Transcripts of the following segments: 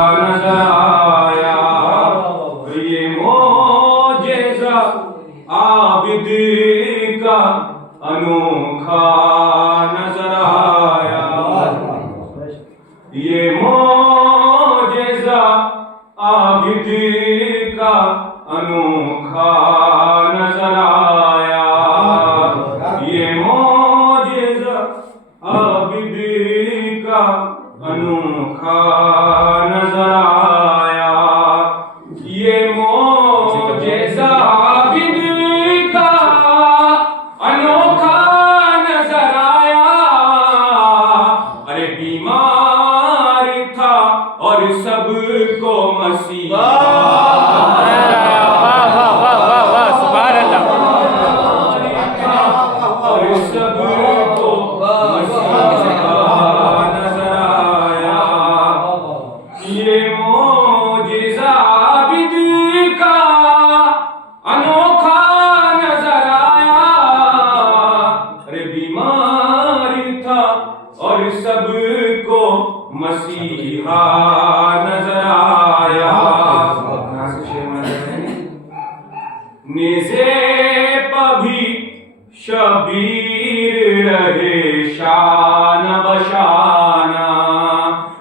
नजर आया, ये मोजेज़ा आबिद का अनोखा नजर आया, ये मोजेज़ा आबिद का अनोखा नजर आया, ये मोजेज़ा आबिद का अनोखा नजर आया, ये मोजेज़ा आबिद का अनोखा नजर आया। अरे बीमार था और सबको मसीहा, और सबको मसीहा नजर आया। नेज़े पभी शबीर रहे शान बशाना,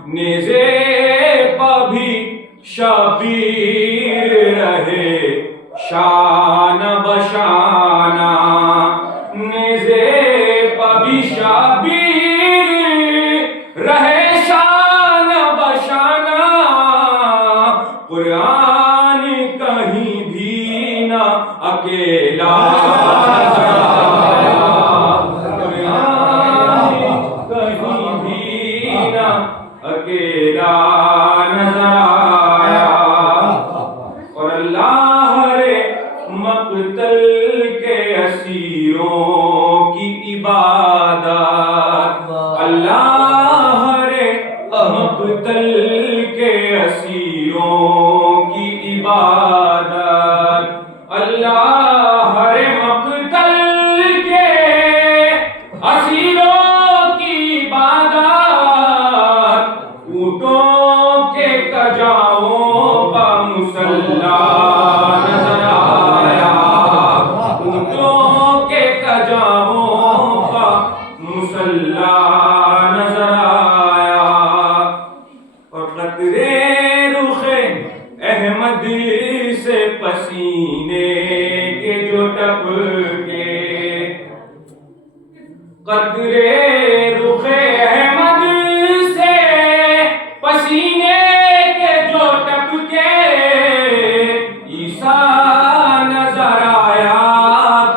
नेज़े पभी शबीर रहे शान बशाना, नेज़े पभी शबीर रहे शान बशाना, कुरान कहीं भी ना अकेला नजर आया, कुरान कहीं भी ना अकेला नजर आया। और अल्लाह रे मक़तल के असीरों की इबादत, अल्लाह रे मक़तल के असीरों की इबादत, अल्लाह रे मक़तल के असीरों की इबादत, ऊँटों के कजाओं का मुसल्ला नजर आया, ऊँटों के कजाओं का मुसल्ला नजर आया। और कतरे रुखे अहमद से पसीने के जो टपके, कतरे रुखे अहमद से पसीने के जो टपके, ईसा नजर आया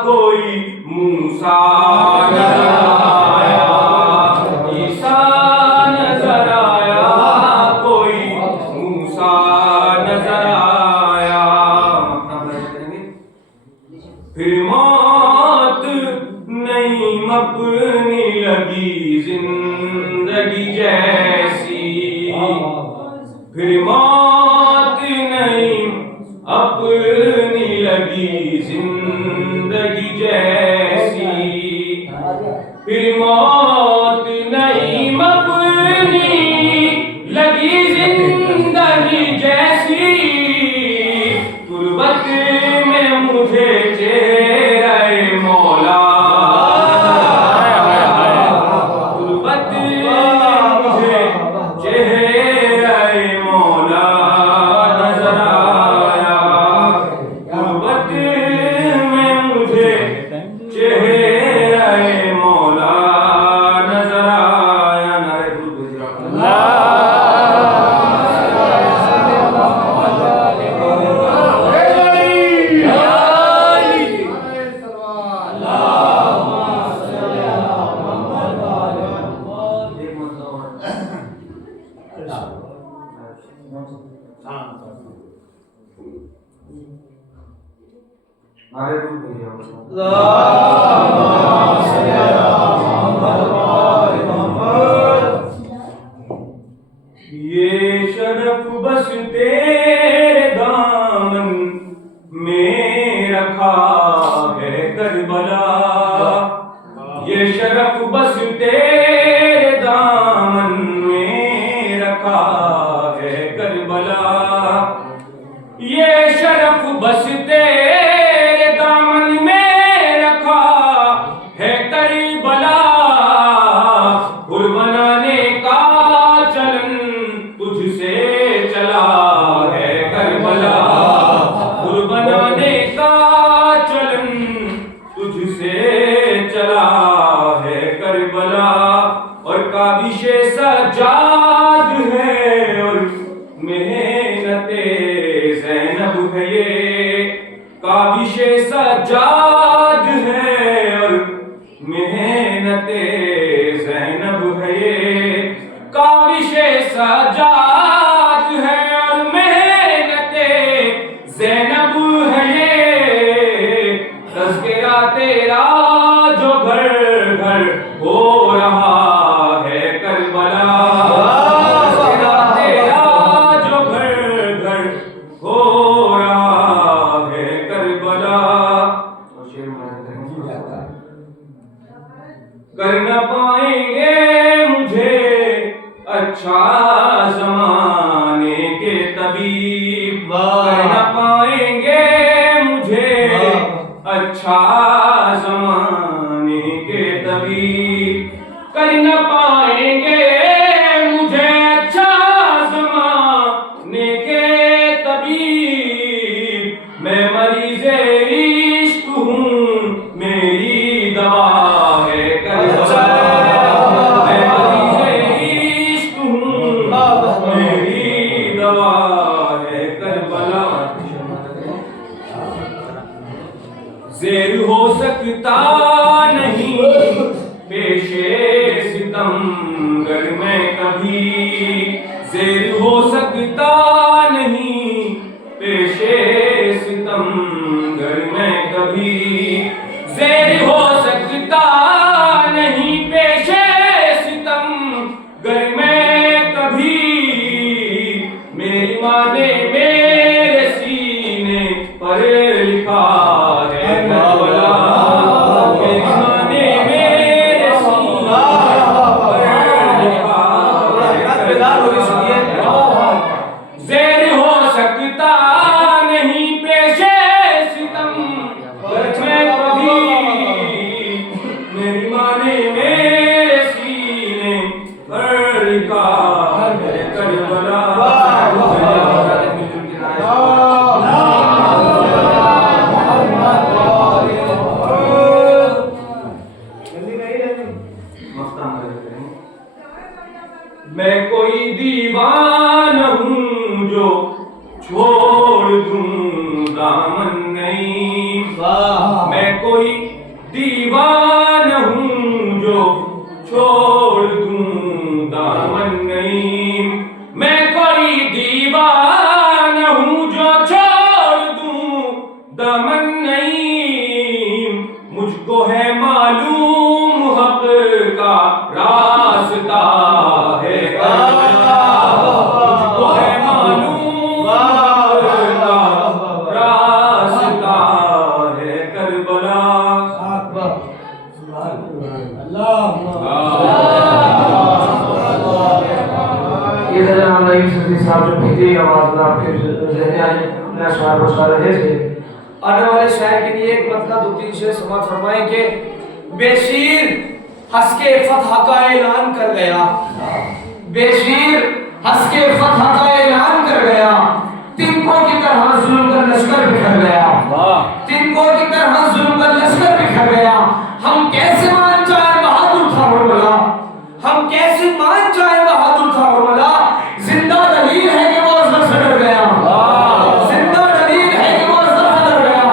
कोई मूसा नजर आया, ईसा नजर आया कोई मूसा नजर आया। फिर मौत नहीं अपनी लगी जिंदगी जैसी, फिर मौत नहीं अपनी लगी जिंदगी जैसी, फिर मौत नहीं अपनी लगी जिंदगी जैसी, गुर्बत में मुझे चेहरे मौला, गुर्बत में मुझे चेहरे मौला नजर आया, गुर्बत में मुझे चेहरे मौला नजर आया। नारे ये शरफ बस तेरे दामन में रखा है करबला, ये शरफ बस तेरे दामन में रखा है करबला। ये शरफ बस तेरे दामन में रखा है करबला, हुर बनाने का चलन तुझसे चला है करबला, हुर बनाने का चलन तुझसे चला है करबला। और काबिशे सजाद है और मेहनते ज़ैनब है ये, काबिशे सजाद है और मेहनते ज़ैनब है ये, काबिशे सजाद है और मेहनते ज़ैनब है ये। तज़किरा तेरा जो घर घर हो रहा है करबला, तज़किरा तेरा जो घर घर हो रहा है करबला। कर न पाएंगे मुझे अच्छा जमाने के तबीब, कर न पाएंगे मुझे अच्छा जमाने के तबीब, कर न पाएंगे मुझे अच्छा जमाने के तबीब। मैं मरीज़े इश्क हूँ मेरी दवा है करबला, मैं मरीज़े इश्क हूँ मेरी दवा है करबला। ज़ेर हो सकता नहीं पेशे सितमगर में कभी, ज़ेर हो सकता नहीं पेशे सितमगर में कभी, ज़ेर हो सकता नहीं पेशे सितमगर में कभी। मेरी माँ ने मेरे सीने पर लिखा है करबला, मेरी माँ ने मेरे सीने पर लिखा है करबला। ज़ेर हो सकता नहीं पेशे सितमगर में कभी, मेरी माँ ने मेरे सीने पर लिखा है करबला। मैं कोई दीवाना हूँ जो छोड़ दूँ दामन नहीं, मैं कोई दीवाना हूँ जो छोड़ दूँ दामन नहीं, मैं कोई दीवाना हूँ जो छोड़ दूँ दामन नहीं। मुझको है मालूम हक का रास्ता है करबला, मुझको है मालूम हक का रास्ता है करबला। ये जनाब नईम सदी साहब जो भीती आवाज में आपके ज़हन आए अपना शायर बता रहे थे। आने वाले शायर के लिए एक मतलब दो तीन शेर समाप्त फरमाएं कि बेशीर हंस के फतह का ऐलान कर गया, बेशीर हंस के फतह का ऐलान कर गया, तिनकों की तरह जुल्म का लश्कर बिखर गया, तिनकों की तरह जुल्म का लश्कर बिखर गया। हम कैसे मान जाए बहादुर था हुरमला, हम कैसे मान जाए बहादुर था हुरमला। जिंदा दलील है कि वो अजहर से डर गया, जिंदा दलील है कि वो अजहर से डर गया,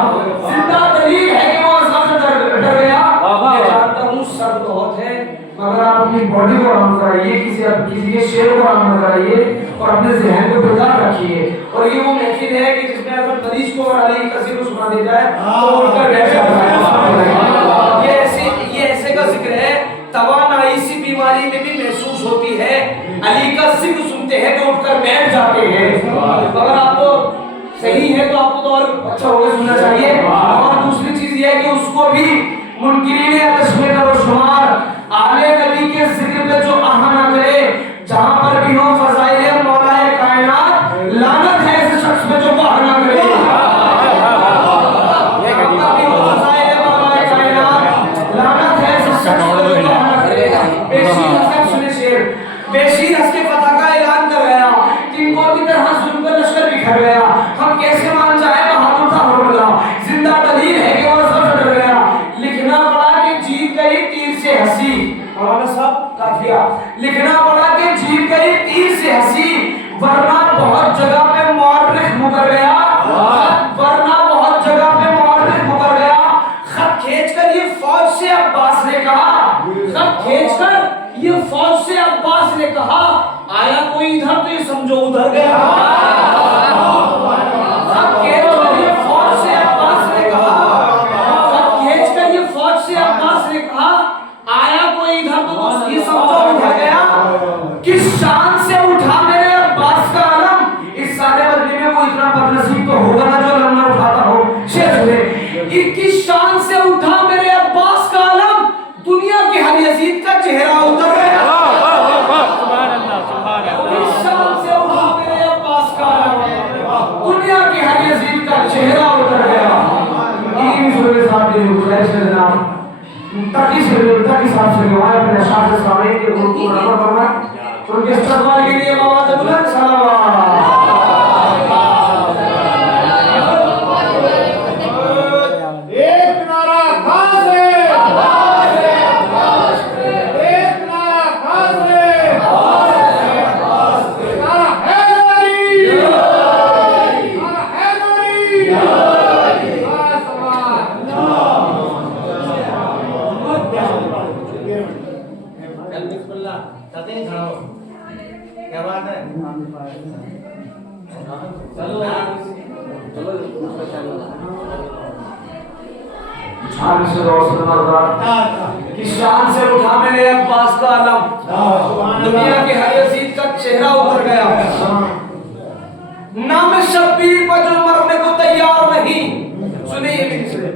जिंदा दलील है कि वो अजहर से डर गया। मैं जानता हूँ शर्त बहुत है, मगर आप अपनी बॉडी को आराम कराइए, किसी के शेर को आराम कराइए और अपने ज़हन को बेदार रखिए। और ये वो महफिल है कि जिसमें अगर मरीज को और अली का जिक्र सुना दिया जाए तो उनका बैठ जाता है। ये ऐसे का जिक्र है, तवानाई सी बीमारी में भी महसूस होती है, अली का जिक्र सुनते हैं तो उठकर बैठ जाते हैं। अगर आपको सही है तो आपको तो और अच्छा होगा सुनना चाहिए। और दूसरी चीज ये है कि उसको भी मुनकिरीन तस्वीर करो शुमार आले नबी के जिक्र पे जो आहा ना करे, जहां पर भी हो फज़ाइल मौलाए कायनात, लानत है ऐसे शख्स पे जो आहा ना कहा आया कोई इधर तो ये समझो उधर गया। सब खींच कर ये फौज से अब्बास ने कहा, सब खींच कर ये फौज से अब्बास ने कहा आया कोई इधर तो ये समझो उधर गया। किस शान से उठा मेरे अब्बास का आलम, इस सारे बदले में वो इतना बदनसीब तो होगा ना जो लम्हा उठाता हो। शेर सुने, किस शान से उठा मेरे अब्बास का आलम, दुनिया के हर यजीद का चेहरा उतर गया। किस शान से उठा मेरे अब्बास का आलम, दुनिया के हर यजीद का चेहरा उतर गया। इन सूरत साहब ने गुज़ारिश है जनाब ताकि से साहब से रिवायत अपने शाह सामने के उनको नंबर करना उनके इस्तकबाल के लिए बाबा से बुलंद सलावत। एक नारा खासे, एक नारा खासे, नारा हैदरी, नारा हैदरी, नारा समाज। क्या बात है? चलो शान से रोशन मर्दार किस शान से उठा मेरे अब्बास का आलम, दुनिया के हर यजीद का चेहरा उतर गया। नाम शब्बीर पर जो मरने को तैयार नहीं। सुनिए ये भी सुनिए,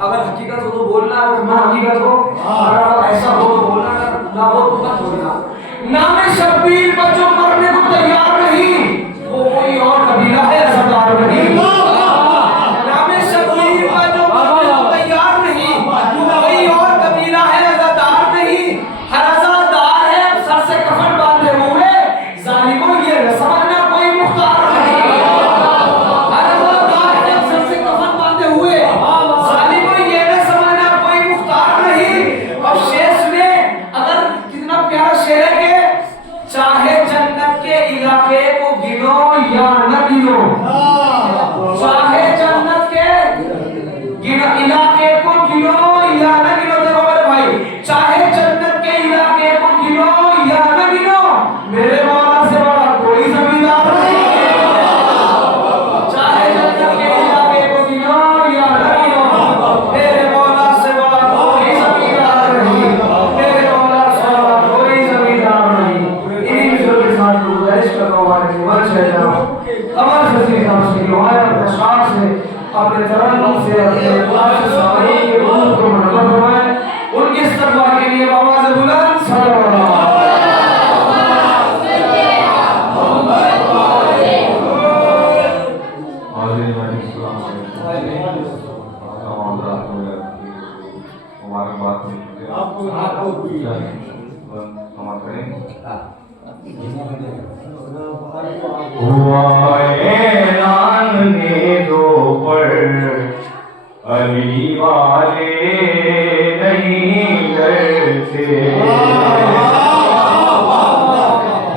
अगर हकीकत हो तो बोलना, अगर ना हकीकत हो, अगर ऐसा हो तो बोलना, अगर ना हो तो मत बोलना। नाम शब्बीर पर जो मरने को तैयार नहीं, वो कोई और कबीला है सरदार नहीं। नाम शब्बीर पर जो मरने को तैयार नहीं, कोई और कबीला है अज़ादार नहीं। हर अज़ादार है सर से कफन बांधे हुए, जालिमों ये न समझना कोई मुख्तार नहीं। हर अज़ादार है सर से कफन बांधे हुए, जालिमों ये न समझना कोई मुख्तार नहीं। अब शेर सुने, अगर कितना प्यारा शेर है कि चाहे जन्नत के इलाके को गिनो या न गिनो, चाहे जन्नत के इलाके को गिनो या न गिनो। देखो मेरे भाई, चाहे जन्नत के इलाके को गिनो या न गिनो, मेरे मौला से बड़ा कोई जमींदार नहीं। चाहे जन्नत के इलाके को गिनो या न गिनो, मेरे मौला से बड़ा कोई जमींदार नहीं। मेरे मौला से बड़ा कोई जमींदार नहीं। इन्हीं मिसरों के साथ गुजारिश कर रहा हूँ हमारे जीवन से अमर फजील साहब से रिवायत अपने शान से अपने तरन्नुम से अपने अल्लाह से सारी के रूह को मनवर फरमाए। उनके इस्तकबाल के लिए बाबा से बुलंद सलावत। हुआ ऐलान ने दो पर अली वाले नहीं डरते।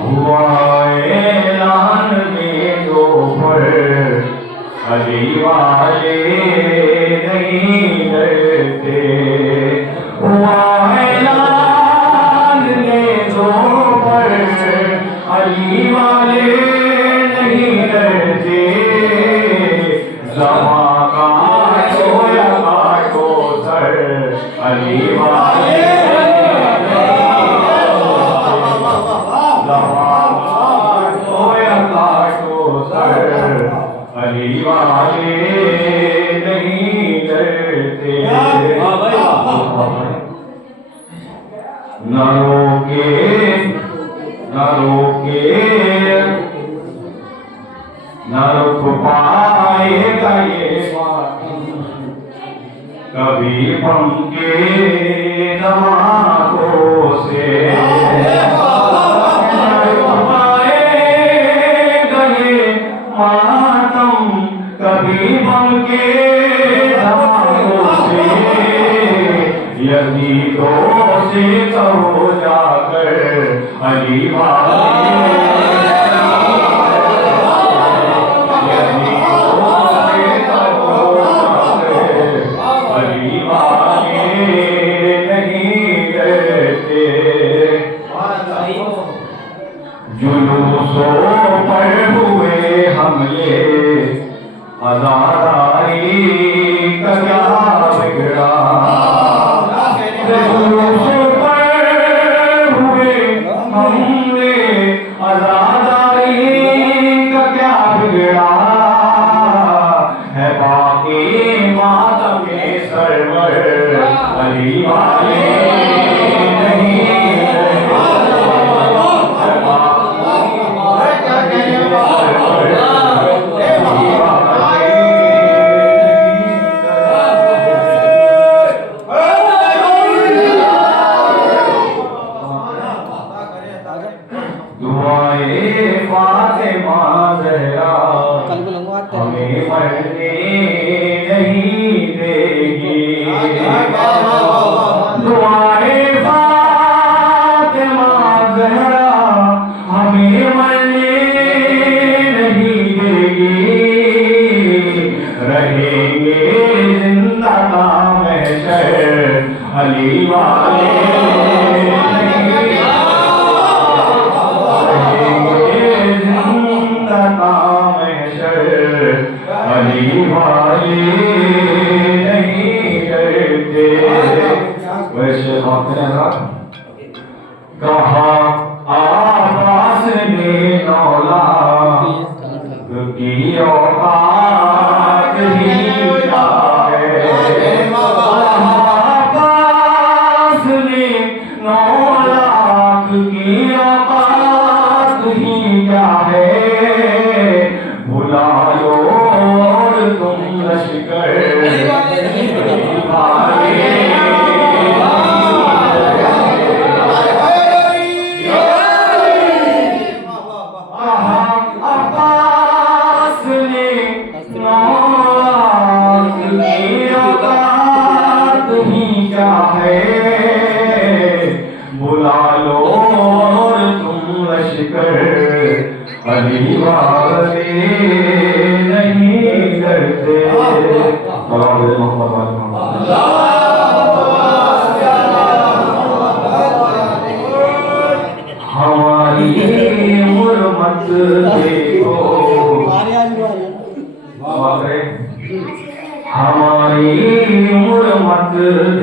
हुआ ऐलान ने दो पर अली वाले नहीं डरते। हुआ ऐलान ने दो पर अली वाले नहीं डरते। ज़मा काटो या काटो सर अली वाले ज़मा काटो या काटो सर अली वाले नहीं डरते। न रोके न रोके न रुक पाएगा ये कभी बम के धमाकों से। न रुक पाएगा ये मातम कभी बम के धमाकों से। यजीदों से कहो जाकर अली वाले जहरा हमें मरने नहीं देगी। दुआए फातिमा ज़हरा हमें मरने नहीं देगी। रहेंगे जिंदा का महशर अली वाले अली वाले नहीं डरते। वैसे कहा आवाज ने नौला की औकात ही क्या है। आवाज ने नौला की औकात ही क्या है। बुला लो तुम लश्कर अब्बास ने औकात ही क्या है। बुला लो तुम लश्कर अली वाले नहीं डरते। हमारी मुरमत देखो हमारी मुरमत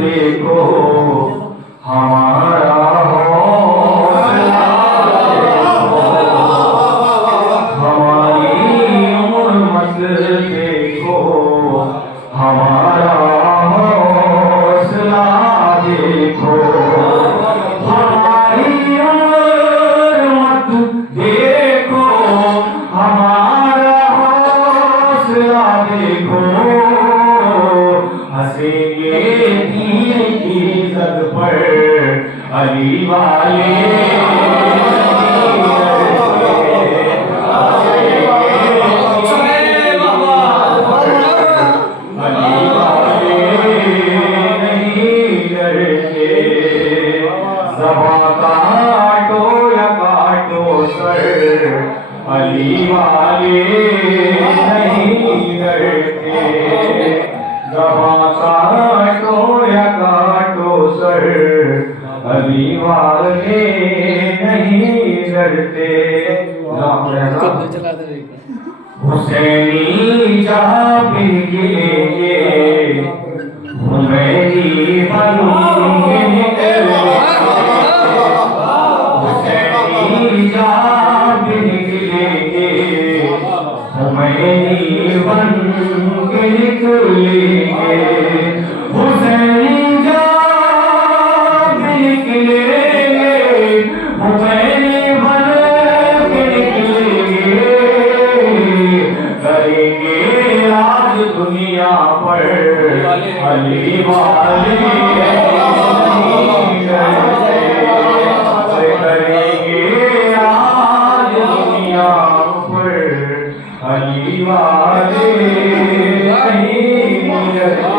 देखो हमारा हौसला देखो हमारा हौसला देखो। हमारी मत देखो हमारा हौसला देखो। हंसेंगे दीन की इज्जत पर अली वाले काटो या काटो सर अली वाले नहीं डरते। ज़बां काटो या काटो सर अली वाले नहीं डरते। हुसैनी जहाँ भी गिरेंगे हुमैनी बनूंगे। हुमैनी बन के निकलेंगे। हुसैनी जब निकलेंगे हुमैनी बन के निकलेंगे। करेंगे आज दुनिया पर अली वाले अली वाले नहीं डरते।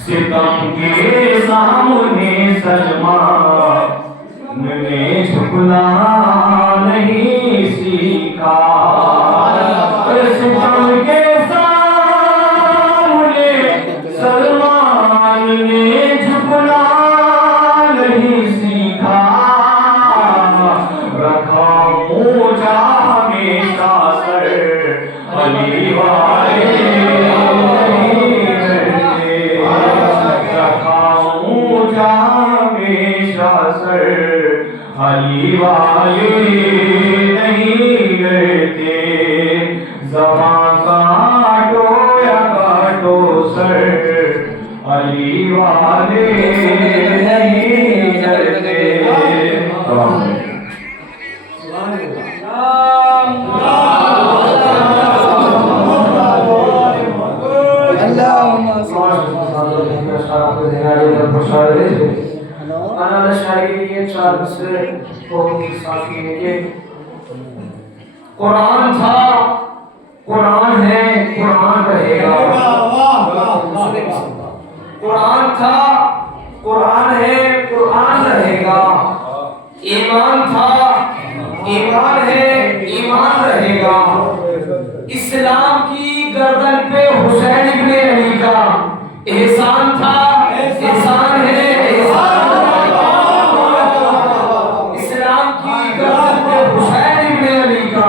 सितम के सामने सलमान ने झुकना नहीं सीखा। सितम के सामने सलमान ने झुकना नहीं सीखा। रखा ऊंचा हमेशा सर अली वाले नहीं डरते। रखा ऊंचा हमेशा सर अली वाले हैं कि कुरान था, कुरान है, कुरान रहेगा। कुरान था, कुरान है, कुरान रहेगा। ईमान था, ईमान है, ईमान रहेगा। इस्लाम की गर्दन पे हुसैन इब्ने अली का एहसान था, एहसान है, एहसान रहेगा। इस्लाम की गर्दन पे हुसैन इब्ने अली का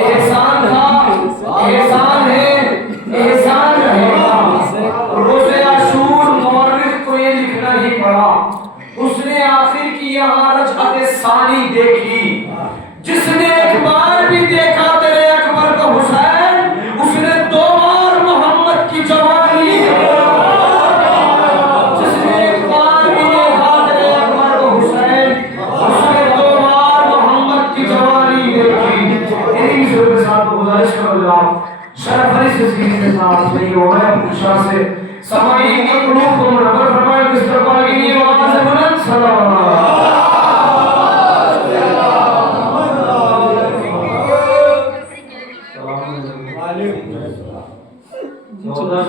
एहसान था, एहसान है, एहसान रहेगा। रोज़े आशूर मुअर्रिख को ये लिखना ही पड़ा, उसने आखिर की यहाँ रजअत सानी देखी। जिसने एक बार भी देखा तेरे अकबर का हुसैन, उसने 2 बार मोहम्मद की जवानी देखी। जिसने एक बार भी देखा तेरे अकबर का हुसैन, उसने 2 बार मोहम्मद की जवानी देखी। इन्हीं शब्दों के साथ गुजारिश करूंगा शरफ अली सिद्दीकी के साथ नहीं हो है पूछा से समाई के कुलूब को मुनव्वर फरमाए। किस तरह की ये आवाज है बुलंद सलाम।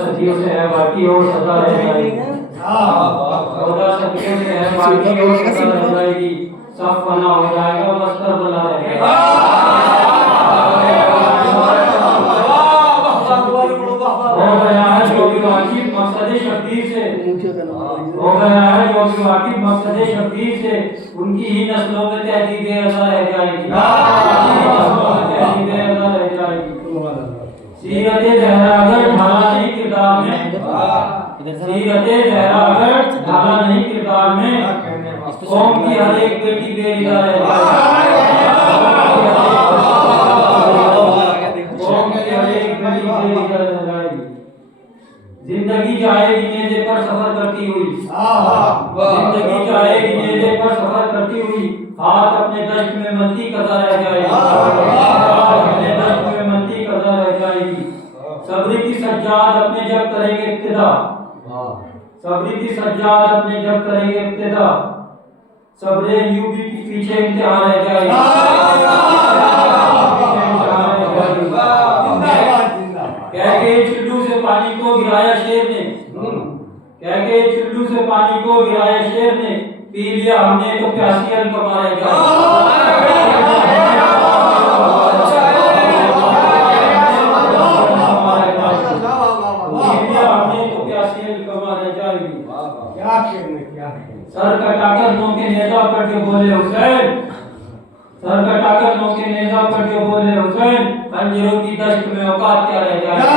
सदियों से है बाकी और सदा रह जाएगी। 14 सदियों से है बाकी और सदा रह जाएगी। सब फना हो जाएगा, बस करबला रह जाएगा। हो गया है जो भी वाकिफ मकसद शब्दीर से, हो गया है जो भी वाकिफ मकसद शब्दीर से, उनकी ही नस्लों में तहजीब अज़ा रह जाएगी। तहजीब अज़ा रह जाएगी। सीरत ज़हरा अगर ढाला नहीं किरदार में, सीरत ज़हरा अगर ढाला नहीं किरदार में, कौम की हर एक बेटी बेरिदा रह जाएगी। कौम की हर एक बेटी बेरिदा रह जाएगी। जिंदगी जाएगी नेज़े पर सफर करती हुई, जिंदगी जाएगी नेज़े पर सफर करती हुई, हाथ अपने दश्त में मलती कज़ा रह जाएगी। हाथ अपने दश्त में मलती कज़ा रह जाएगी। सबरी की सज्जाद अपने जब करेंगे इब्तिदा, सबरी की सज्जाद अपने जब करेंगे इब्तिदा, सबरे यूबी के पीछे इम्तिहान रह जाएगी। कह के चुल्लू से पानी को गिराया शेर ने, कह के चुल्लू से पानी को गिराया शेर ने, पी लिया हमने तो प्यासी अलकमा रह जाएगी। सर कटाकर नो के नेजा पर जो बोले हुसैन, सर कटाकर नो के नेजा पर जो बोले हुसैन, खंजरों की दश्त में औकात क्या रह जाएगी।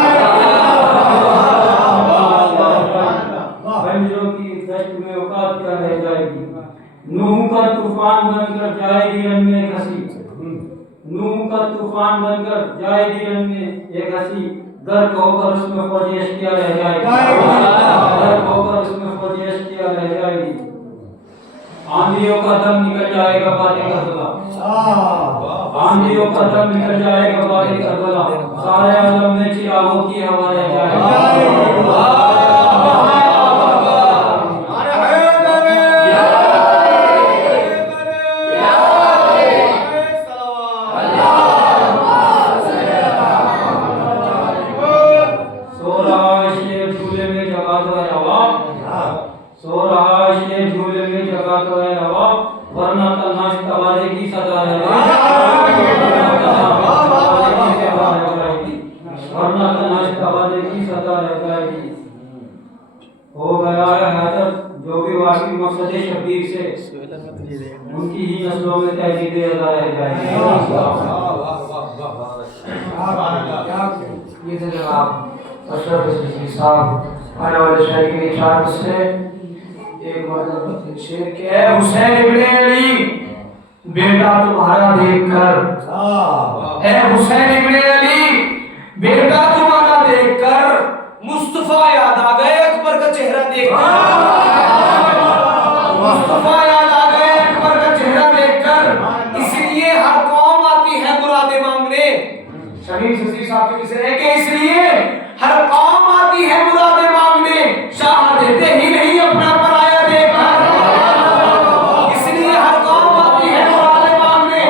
खंजरों की दश्त में औकात क्या रह जाएगी। नूह का तूफान बनकर जाएगी रन में एक हंसी, नूह का तूफान बनकर जाएगी रन में एक हंसी, गर्क होकर उसमें फौजी अश्किया रह जाएगी। गर्क होकर उसमें फौजी अश्किया रह जाएगी। आंधियों का दम निकल जाएगा बातें करबला, आंधियों का दम निकल जाएगा बातें करबला, सारे आलम में चिरागों की हवा रह जाएगी। सो रहा है शेर झूले में जगा तो है नवाब, सो रहा है शेर झूले में जगा तो है नवाब, वरना तन्हाश तवारे की सजा है, वरना तन्हाश तवारे की सजा रह जाएगी। हो गया है हैदर जो भी वाकई मकसद शब्बीर से, उनकी ही नस्लों में तहजीब अज़ा रह जाएगी। ये थे जनाब अशरफ सिद्दीकी साहब आने वाले शायरी की इशारत से एक बार शेर के है हुसैन इब्ने अली बेटा तुम्हारा देखकर, है हुसैन इब्ने अली बेटा तुम्हारा देखकर, मुस्तफा याद आ गए अकबर का चेहरा देखकर, मुस्तफा याद आ गए अकबर का चेहरा देखकर, इसलिए हर कौम आती है मुरादे मांगने। शहीद ससी साहब के किसे है कि इसलिए हर कौम आती है मुरादे मांगने, शाह देते ही नहीं अपना पराया देखकर, इसलिए हर कौम आती है मुरादे मांगने,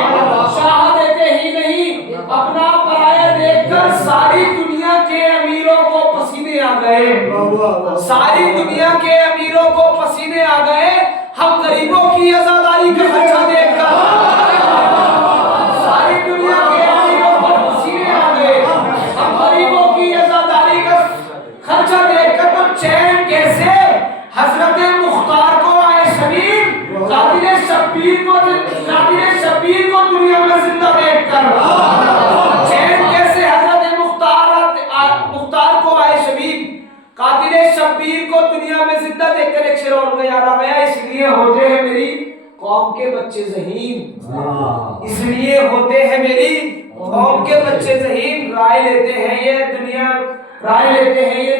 बच्चे ज़हीन, इसलिए होते हैं मेरी कौम के बच्चे ज़हीन। राय लेते हैं ये दुनिया, राय लेते हैं ये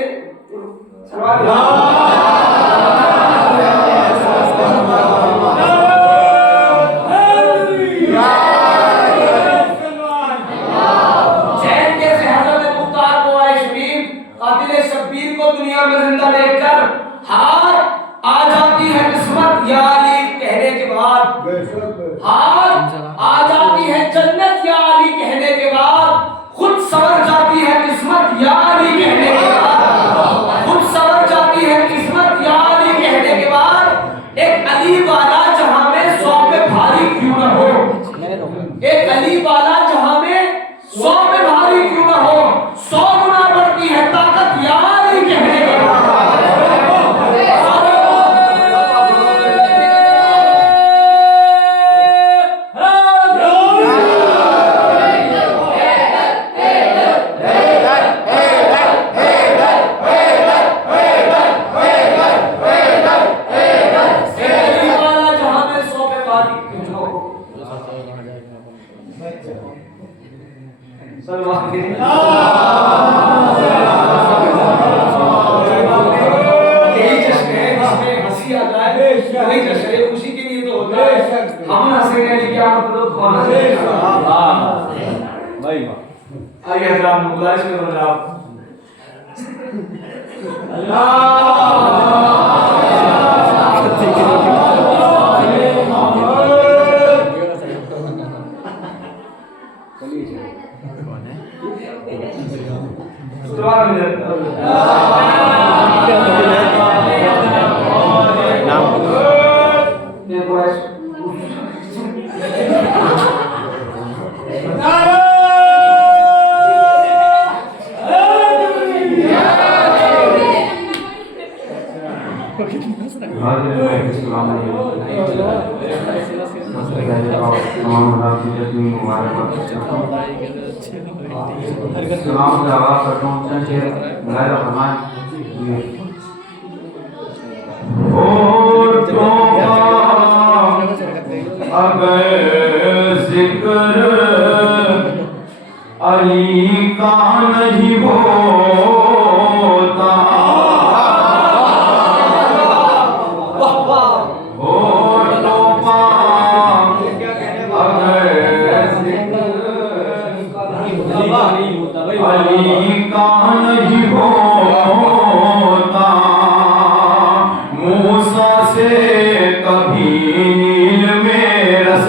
चैन के शहर में मुख्तार को आए शबीर, कातिल शब्बीर को दुनिया में जिंदा देखकर हार आ जाती है किस्मत या अली कहने के बाद, हार आ जाती है जन्नत या अली कहने के बाद, खुद संवर जाती है किस्मत या अली कहने के बाद, खुद संवर जाती है किस्मत या अली कहने के बाद। एक अली वाला जहां में 100 पे भारी क्यों न हो, एक अली वाला जहां में 100 पे भारी क्यों न हो, 100 गुना बढ़ती है ताकत या अली कहने के बाद। खुशी के लिए तो होता है, हम हंसेंगे लेकिन क्या मतलब कौन हंसेगा? भाई आइए हजरात गुजारिश करो जनाब। अगर जिक्र अली का नहीं होता, अली का नहीं होता, मूसा से कभी नील में रस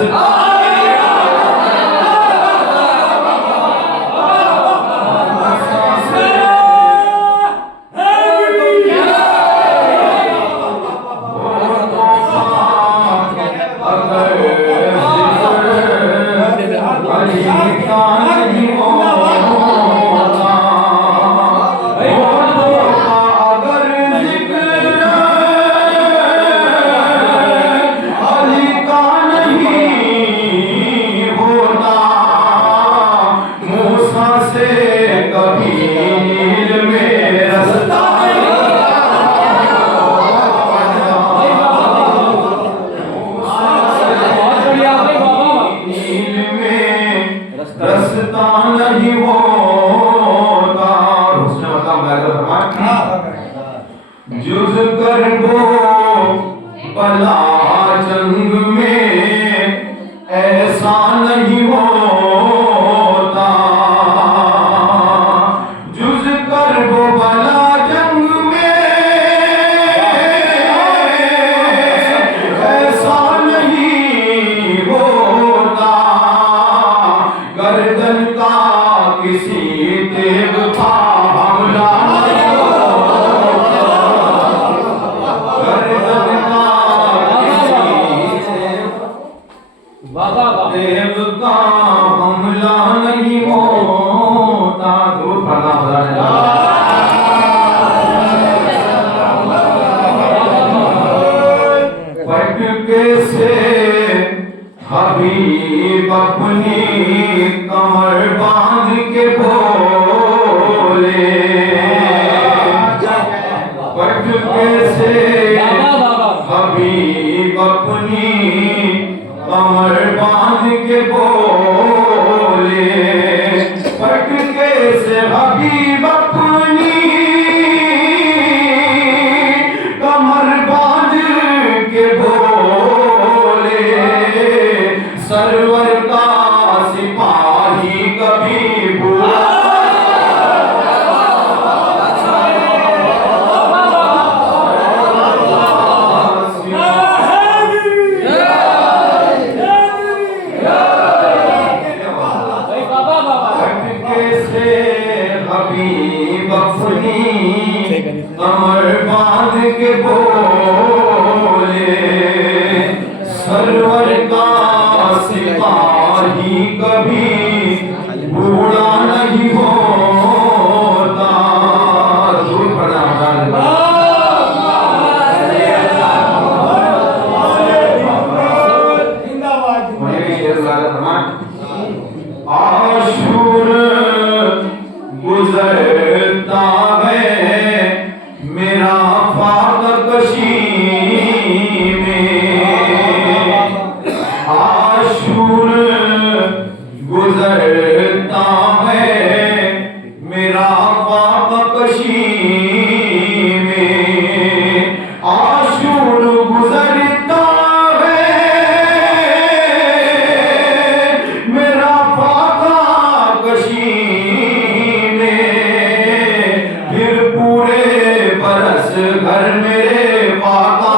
रसता नहीं होता। उसने जुज कर दो बला जंग में ऐसा नहीं होता, जुज कर दो बला जंग में ऐसा नहीं होता, गर्दन का किसी तेग का हमला देव का हमला नहीं होता। दूर पटके से हबीब अपनी कमर बांध के बोले, पटके से हबीब अपनी कमर बांध के बोले पटके से हबीब अपनी कमर बांध के बोले सरवर का सिपाही कभी भूला कमर बांध के बोले सरवर का सिपाही कभी बूढ़ा नहीं होता। दूर पड़ा आशूर गुजरता है मेरा फाकशी में आशूर गुजरता है मेरा फाकशी में आशूर गुजरता है मेरा फाकशी घर मेरे पाका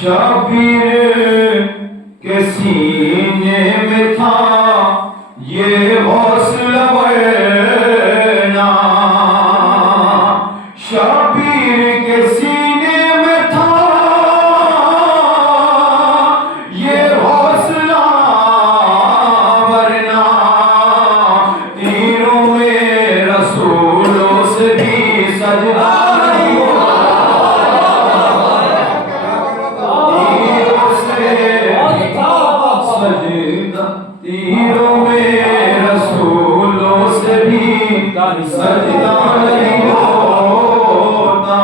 शबीर के सीने में था ये हौसला वरना शबीर के सीने में था ये हौसला वरना तीरों में रसूलों से भी सजदा नहीं होता। तीरों में रसूलों से भी सजदा नहीं होता।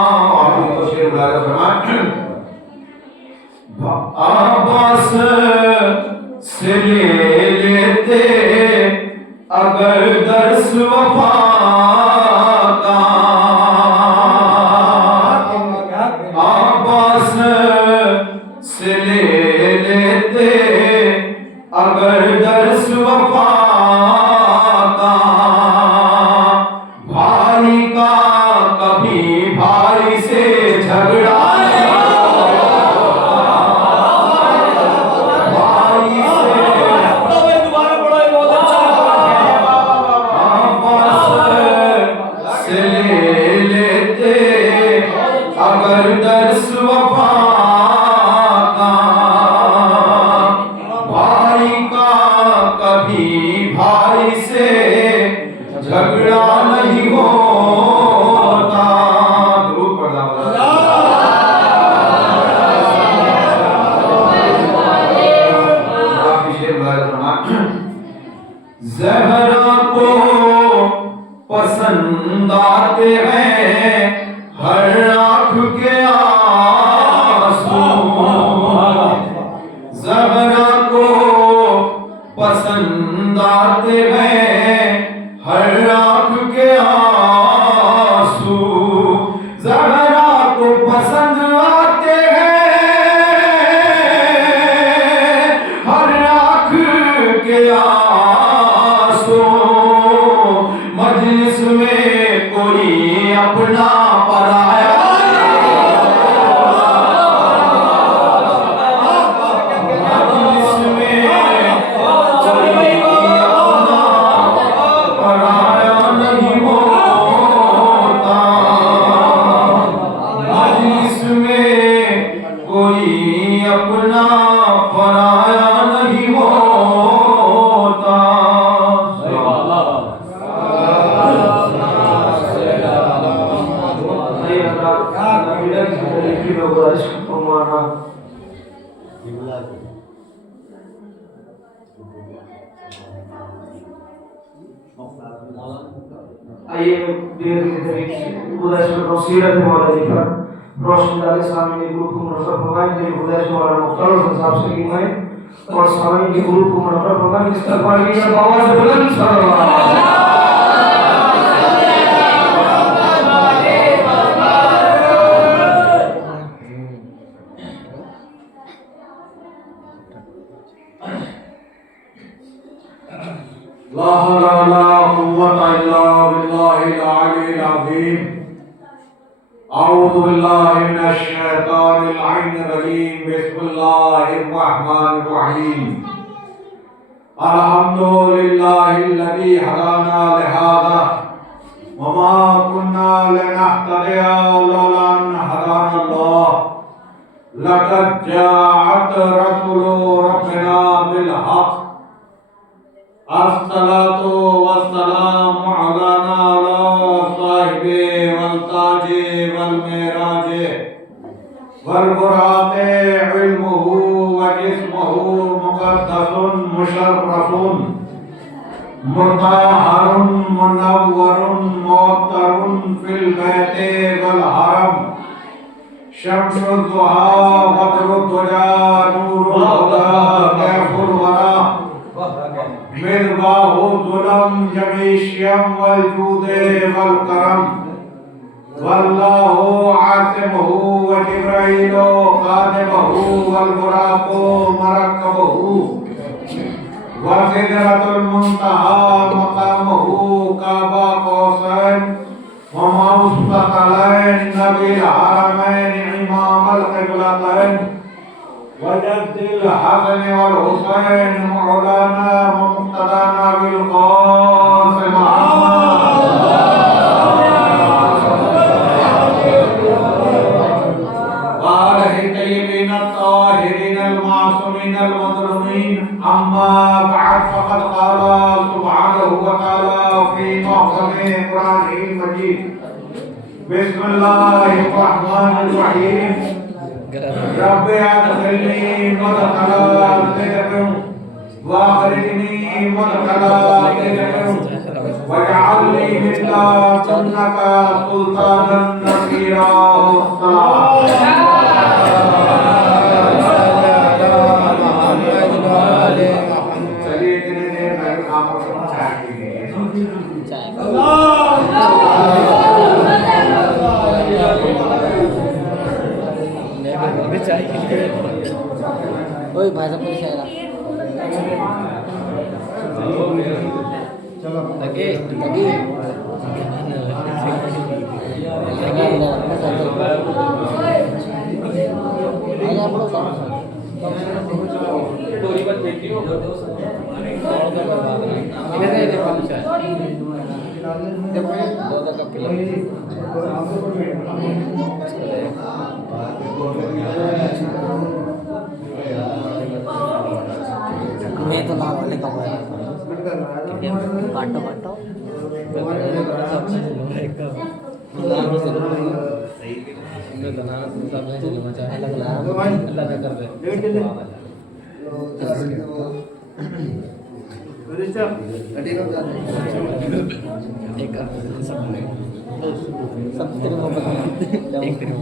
आबास से ले लेते अगर दर्स वफा का आबास से ले लेते अगर दर्स वफा का भाई का कभी भाई से झगड़ा भाई से ले लेते अगर दर्स वफा कभी भाई से झगड़ा नहीं होता। ज़हरा को पसंद आते हैं हर आँख के आंसू की गुजारिश फरमाना। आइए देर की तरीक गुजारिश करता हूँ सीरत मौला जी पर रोशनी डाले सामने गुरु को मुनव्वर फरमाएं। दिल गुजारिश मौला मुख्तार साहब से की मैं और सामने के गुरु को मुनव्वर फरमाएं। इस्तगफार की आवाज बुलंद सल्लल्लाहु ला हौला वला कुव्वता इल्ला बिल्लाहिल अलील अज़ीम। अऊज़ु बिल्लाहि मिनश शैतानिर रजीम। बिस्मिल्लाहिर रहमानिर रहीम। अल्हम्दुलिल्लाहिल्लज़ी हदाना लिहाज़ा वमा कुन्ना लिनहतदिया लौला अन हदानल्लाह। लक़द जाअत रसूलु रब्बिना बिल हक़। अस्सलातु वस्सलामु अला साहिबे वल ताजे वल मेराजे वल बुराक़े इल्मुहु व जिस्मुहु मुक़द्दसुन मुशर्रफुन मुताहरुन मुनव्वरुन मुअत्तरुन फिल बैते वल हरम। शम्सुद दुहा बदरुद दुजा नूरुल हुदा कैफुल वरा मिसबाहु ज़ुलम जमीशियम वल जूदे वल करम। वल्लाहु आसिमुहु व जिब्राईलु खादिमुहु वल बुराक़ु मरकबुहु व सिदरतुल मुंतहा मक़ामुहु काबा कौसैन व मौसक़लैन नबील हरमैन इमामल क़िबलतैन वजद्दिल हसन वल हुसैन मौलाना व मुक़्तदाना बिल क़ासिम वालहि तय्यबीन ताहिरीन अल मासूमीन अल मज़लूमीन। अम्मा बअद फ़क़द क़ाला सुब्हानहु व तआला फ़ी मुहकमे क़ुरानिल मजीद। बिस्मिल्लाहिर रहमानिर रहीम। रब्बि अदखिलनी मुदखला सिद्क़िन वअख़रिजनी मुदखला सिद्क़िन वजअलनी मिन लदुन्का सुल्तानन नसीरा। चलिए इतने देर में आपको चाय ओए भाई साहब कुछ आएगा चलो लगे लगे आया बड़ो स्टोरी पर देखी हो इधर ये पांच है दो दो कप मैं तो ना वाले का काटो काटो सब तेरे मोहब्बत एक तेरे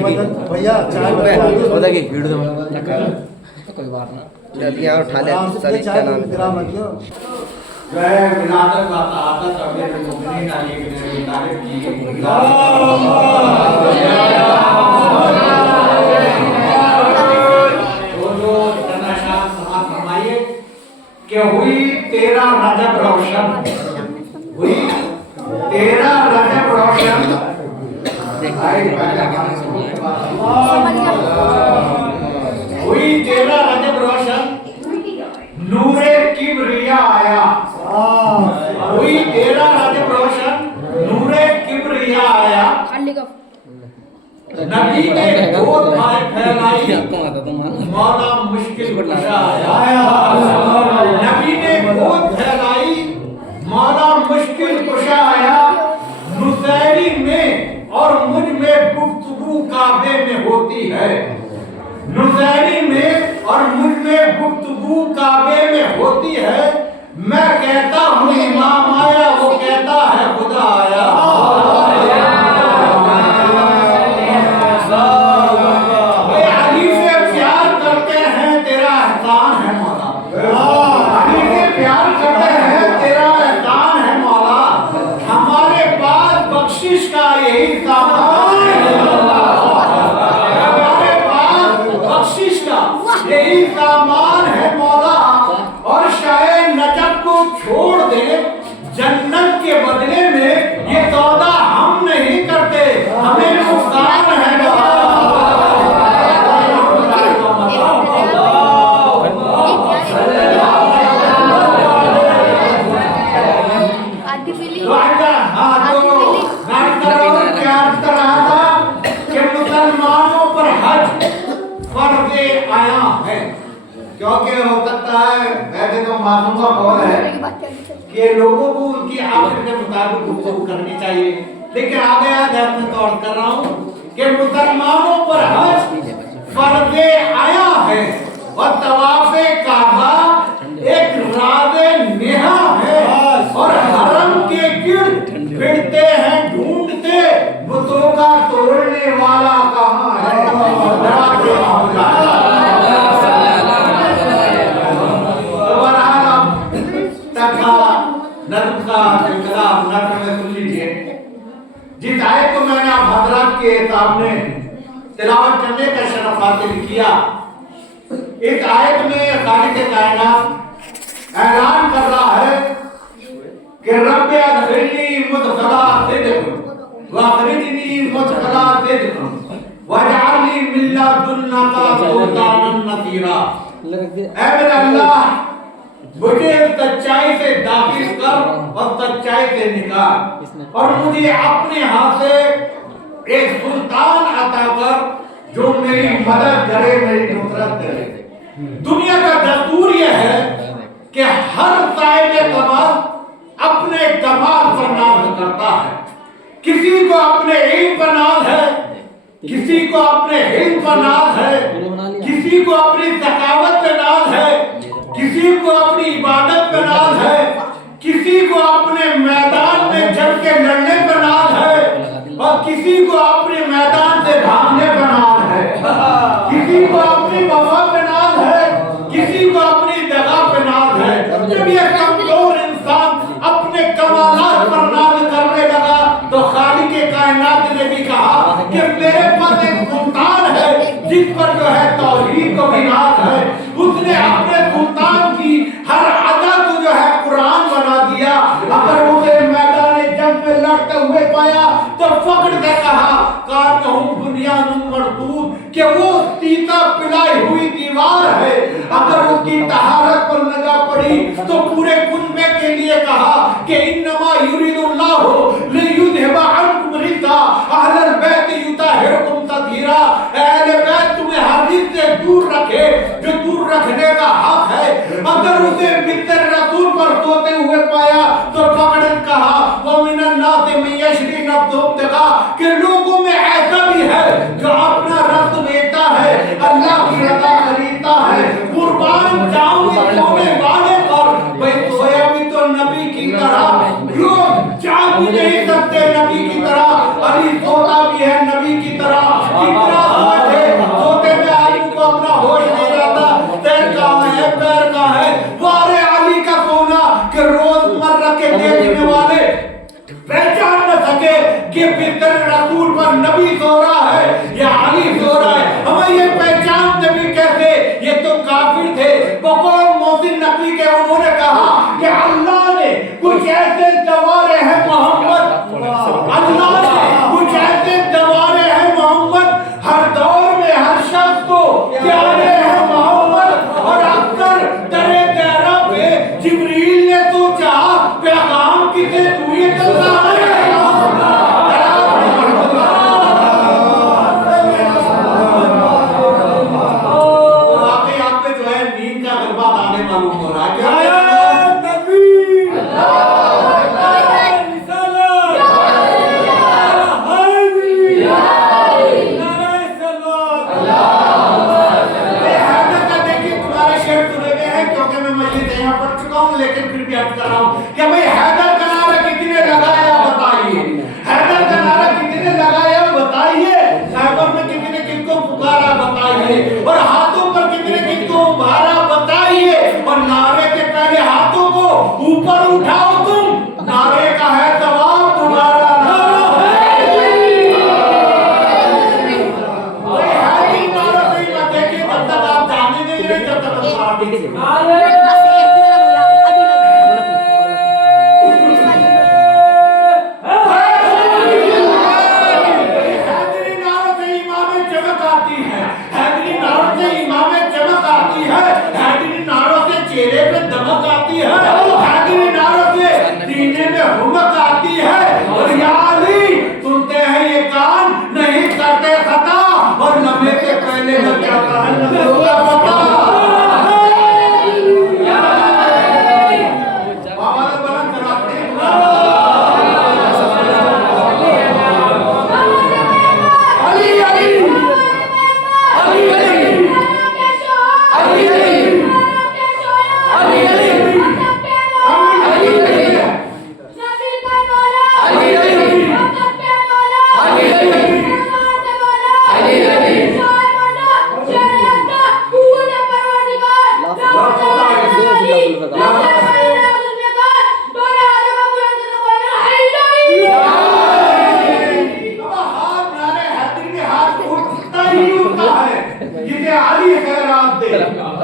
मोहब्बत भैया चाय बता के वीडियो तो कोई बात ना जल्दी यार उठा ले सर क्या नाम है जय विनाशक वाता आता तबे मुक्ति नाली की तारीफ की। जो तनाशाह समाज फरमाइए कि हुई तेरा रजब रोशन, हुई तेरा रजब रोशन। हुई तेरा रजब रोशन नूरे किब्रिया आया। हुई तेरा रजब रोशन नूरे किब्रिया आया। नबी ने गोद फैलाई मौला मुश्किल कुशा आया। नबी ने गोद फैलाई मौला मुश्किल कुशा आया। नुसैरी में नुज़ैरी में और मुझ में गुफ्तगू काबे में होती है। मैं कहता हूँ इमाम आया, वो कहता है खुदा आया। भाई अली से प्यार करते हैं, तेरा एहसान है मौला। अली से प्यार करते हैं, तेरा एहसान है मौला। हमारे पास बख्शिश का यही सामान है, हमारे पास बख्शिश का यही सामान है मौला। और शायद नजब को छोड़ दे जन्नत के बदले में, ये सौदा हम नहीं करते, हमें नुकसान है मुसलमानों पर हज फर्ज़े आया है। क्योंकि हो सकता है, वैसे तो मासूम का कौल है कि लोगों को उनकी आदत के मुताबिक गुफ्तगू करनी चाहिए, लेकिन आगे मैं तो अर्ज कर रहा हूँ कि मुसलमानों पर हज फर्ज़े आया है और तवाफ़े काबा एक राज़े नेहा है। और हरम के गिर्द फिरते हैं ढूंढते, बुतों का तोड़ने वाला कहाँ है। जिस आयत को मैंने आप हजरात के सामने तिलावत करने का शरफ हासिल किया, इस आयत में खालिक कायनात ऐलान कर रहा है कि रब्बे अदखिलनी मुदखला सिद्क़ व अखरिजनी मुदखला सिद्क़ वजअलनी मिन लदुन्का सुल्तानन नसीरा। ऐ मेरे अल्लाह, मुझे सच्चाई से दाखिल कर और सच्चाई से निकाल, और मुझे अपने हाथ से एक सुल्तान अता कर जो मेरी मदद करे, मेरी नुसरत करे। दुनिया का दस्तूर यह है कि हर साहिब कमाल अपने कमाल पर नाज करता है। किसी को अपने इल्म पर नाज है, किसी को अपने हिल्म पर नाज है, किसी को अपनी सखावत पे नाज है, किसी को अपनी इबादत पे नाज है, किसी को अपने मैदान में जम के लड़ने पे नाज है, और किसी को अपने मैदान से भागने पे नाज है, किसी को अपनी वफा पे नाज है, किसी को अपनी दगा पे नाज है। जब ये कमजोर इंसान अपने कमालात पर नाज करने लगा, तो खालिक कायनात ने भी कहा कि मेरे पास एक सुल्तान है जिस पर जो है तौहीद को भी नाज है। उसने अपने सुल्तान की हर अदा को जो है कुरान बना दिया। अगर उसे मैदान जंग में लड़ते हुए पाया तो फख्र से कहा कानहुम बुनियानुम मरसूस, कि वो सीता पिलाई हुई दीवार है। अगर उसकी तहारत पर निगाह पड़ी तो पूरे कुनबे के लिए कहा कि इन्नमा युरिदुल्लाहु लियुज़हिबा अन्कुम रिज्सा अहलल बैत युताहिरुकुम तत्हीरा। अहले बैत तुम्हें हर चीज से दूर रखे जो दूर रखने का हक है। अगर उसे बिस्तर रसूल पर सोते हुए पाया तो फकड़न कहा वो मिनन नास में यशरी नफ्सुहु तका, कि लोगों में ऐसा भी है जो अपना रफ्त बेचता है, अल्लाह की रज़ा खरीदता है। कुर्बान जाऊं सोने वाले पर, भाई सोया भी तो नबी की तरह, लोग जाग नहीं इंसान नहीं करते खता और लम्हे से पहले न जाता है न होगा पता। बाबा ने बड़ा कराते हैं। अली अली अली अली अली अली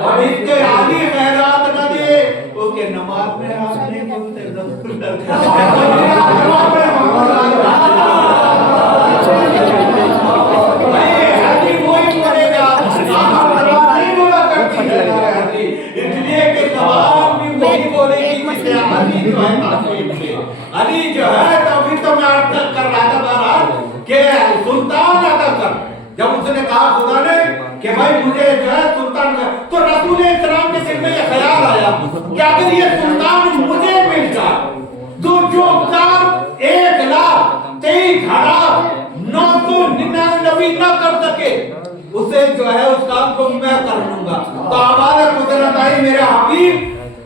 और इसके आली खैरात न दे उसके नमाज में हाथ नहीं बोलते वही पड़ेगा नहीं बोला करती है इसलिए कि तमाम भी वही बोलेगी कि अली जो है ताक़ीब से अली जो है तभी तो मैं अर्थ कर रहा था बहरहाल कि सुल्तान अदा कर जब उसने कहा खुदा ने कि भाई मुझे जो है सुल्तान तो रसूल इस्लाम के दिल में ये ख्याल आया कि अगर ये सुल्तान मुझे मिल जाए तो जो काम 1,23,999 न कर सके उसे जो है उस काम को मैं कर लूंगा। तो हमारे कुदरत आई मेरे हबीब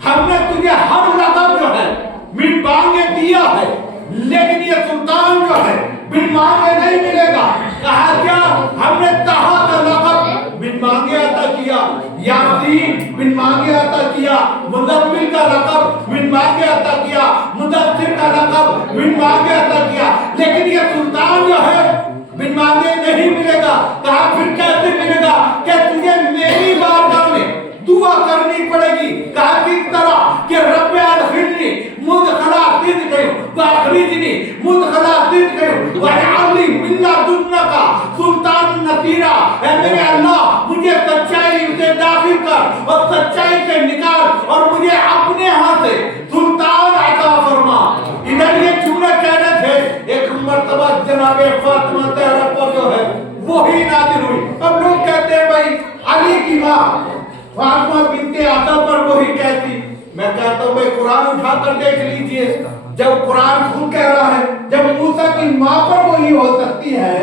हमने तुझे हर रकम जो है बिन मांगे दिया है लेकिन ये सुल्तान जो है बिन मांगे नहीं मिलेगा। कहा क्या हमने तहा का लक़ब बिन मांगे अता किया, यासीन बिन मांगे अता किया, मुदब्बिर का लक़ब बिन मांगे अता किया, मुदस्सिर का लक़ब बिन मांगे अता किया, लेकिन ये सुल्तान जो है बिन मांगे नहीं मिलेगा। कहा फिर कैसे मिलेगा कि तुझे मेरी बारगाह में दुआ करनी पड़ेगी। कहा किस तरह कि रब्बे अदखिलनी मुदखला सिद्क़ व अखरिजनी मुदखला सिद्क़ व अजअलनी मिन लदुन्नका सुल्तान नसीरा। ऐ मेरे अल्लाह मुझे सच्चाई से दाखिल कर और सच्चाई से निकाल और मुझे अपने हाथ से सुल्तान अता फरमा। इधर ये जुमले कहने थे एक मर्तबा जनाब फातिमा ज़हरा पर जो है वही नाज़िल हुई। अब लोग कहते हैं भाई अली की माँ फातिमा बिनते असद पर वही कहती। मैं कहता हूँ भाई कुरान उठाकर देख लीजिए जब कुरान खुद कह रहा है जब मूसा की माँ पर वही हो सकती है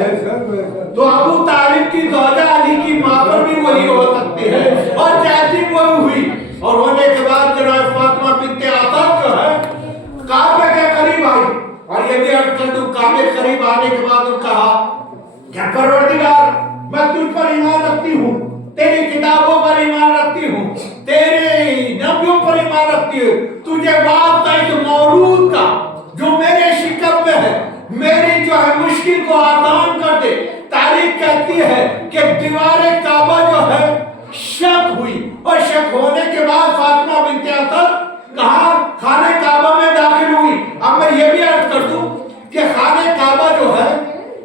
तो अबू तालिब की ज़ौजा अली की माँ पर भी वही हो सकती है। और जैसी वही हुई और होने के बाद जनाब फातिमा बिनते असद जो है काबे के करीब आई और ये भी अर्थ कर दूं काबे के करीब आने के बाद उन्होंने कहा क्या परवरदिगार मैं तुझ पर ईमान रखती हूँ, तेरी किताबों पर ईमान रखती हूँ, तेरे नबियों पर ईमान रखती हूँ, तुझे वास्ता इस मौलूद का जो मेरे शिकम में है मेरी जो है मुश्किल को आसान कर दे। तारीख कहती है कि दीवारे काबा जो है शक हुई और शक होने के बाद फातिमा बिनते असद कहा खाने काबा में दाखिल हुई। अब मैं ये भी अर्ज कर दूं कि खाने काबा जो है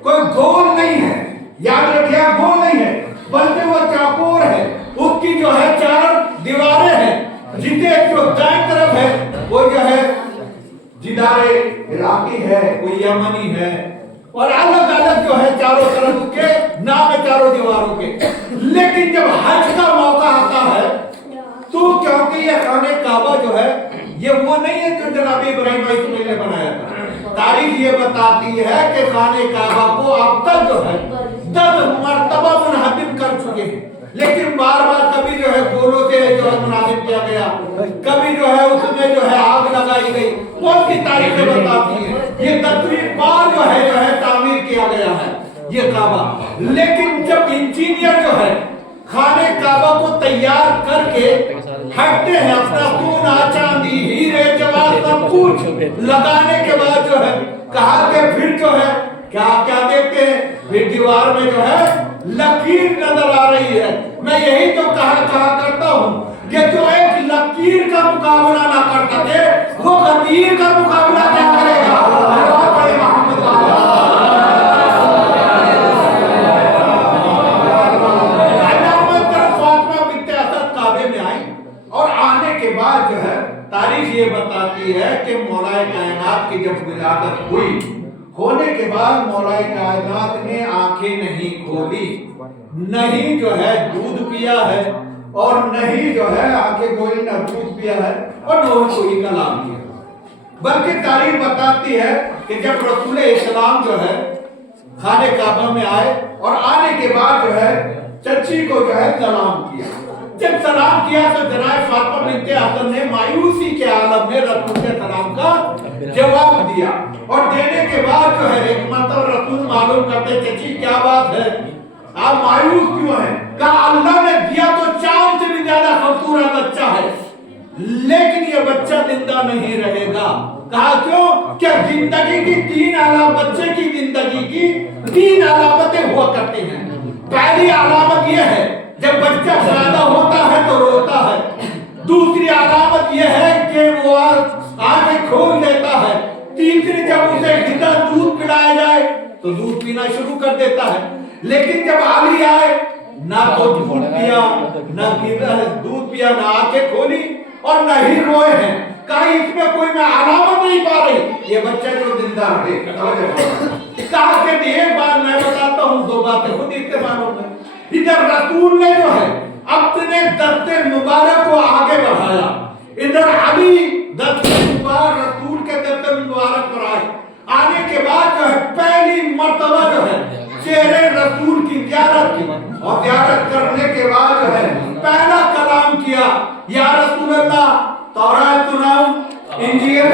कोई गोल नहीं है, याद रखिए गोल नहीं है बल्कि वो चौकोर है। उसकी जो है चार दीवारें हैं जिसे जो दाएं तरफ है वो जो है जिदारे इराकी है कोई यमनी है और अलग अलग जो है चारों तरफ के नाम है चारों दीवारों के। लेकिन जब हज का मौका आता है तो क्योंकि ये खाने काबा जो है ये वो नहीं है जो जनाब इब्राहिम इस्माइल ने बनाया था। तारीख ये बताती है कि खाने काबा को अब तक जो है 10 मरतबा मुनहदिम कर चुके हैं लेकिन बार बार कभी जो है गोलों से जो है मुनादिम किया गया, कभी जो है उसमें जो है आग लगाई गई। कौन की तारीखें बताती है ये 10वीं बार जो है तामीर किया गया है ये काबा। लेकिन जब इंजीनियर जो है खाने काबा को तैयार करके हटते हैं अपना सोना चांदी हीरे जवाहर सब कुछ लगाने के बाद जो है कहा कि फिर जो है क्या क्या देखते हैं फिर दीवार में जो है लकीर नजर आ रही है। मैं यही तो कहा करता हूँ कि जो एक लकीर का मुकाबला ना कर सके वो गदीर का मुकाबला क्या करेगा। और आने के बाद जो है तारीख ये बताती है कि मौलाए कायनात की जब विलादत हुई होने के बाद मौलाए कायनात औलाद ने आंखें नहीं खोली, नहीं जो है दूध पिया है और नहीं जो है आंखें खोली न दूध पिया है और न कोई कलाम किया, बल्कि तारीख बताती है कि जब रसूल इस्लाम जो है खाने काबा में आए और आने के बाद जो है चच्ची को जो है सलाम किया। जब सलाम किया तो जनाब फातिमा बिनते हसन ने मायूसी के आलम में रसूल के सलाम का जवाब दिया और देने के बाद जो है एक मतलब रसूल मालूम करते चची क्या बात है, आप मायूस क्यों हैं? कहा अल्लाह ने दिया तो चांद से भी ज्यादा खूबसूरत बच्चा है, लेकिन ये बच्चा जिंदा नहीं रहेगा। कहा क्यों? क्या जिंदगी की तीन अलामत, बच्चे की जिंदगी की तीन अलामतें हुआ करती हैं। पहली अलामत यह है जब बच्चा पैदा होता है तो रोता है, दूसरी अलामत यह है कि वो आंखें खोल देता है, तीसरी जब उसे गिद्दा दूध पिलाया जाए तो दूध पीना शुरू कर देता है। लेकिन जब आली आए ना तो दूध पिया, ना दूध पिया, ना आंखें खोली और न ही रोए हैं। कहीं इसमें कोई मैं अलामत नहीं पा रही ये बच्चा जो जिंदा रहे। कहा कि एक बार मैं बताता हूँ, दो बातें खुद इस्तेमाल होंगे। इधर रसूल ने जो है अपने दस्ते मुबारक को आगे बढ़ाया, इधर अली दस्ते मुबारक रसूल के दस्ते मुबारक पर आए। आने के बाद जो है पहली मर्तबा जो है चेहरे रसूल की ज़ियारत की और ज़ियारत करने के बाद जो है पहला कलाम किया, या रसूल अल्लाह तौरात सुनाओ, इंजील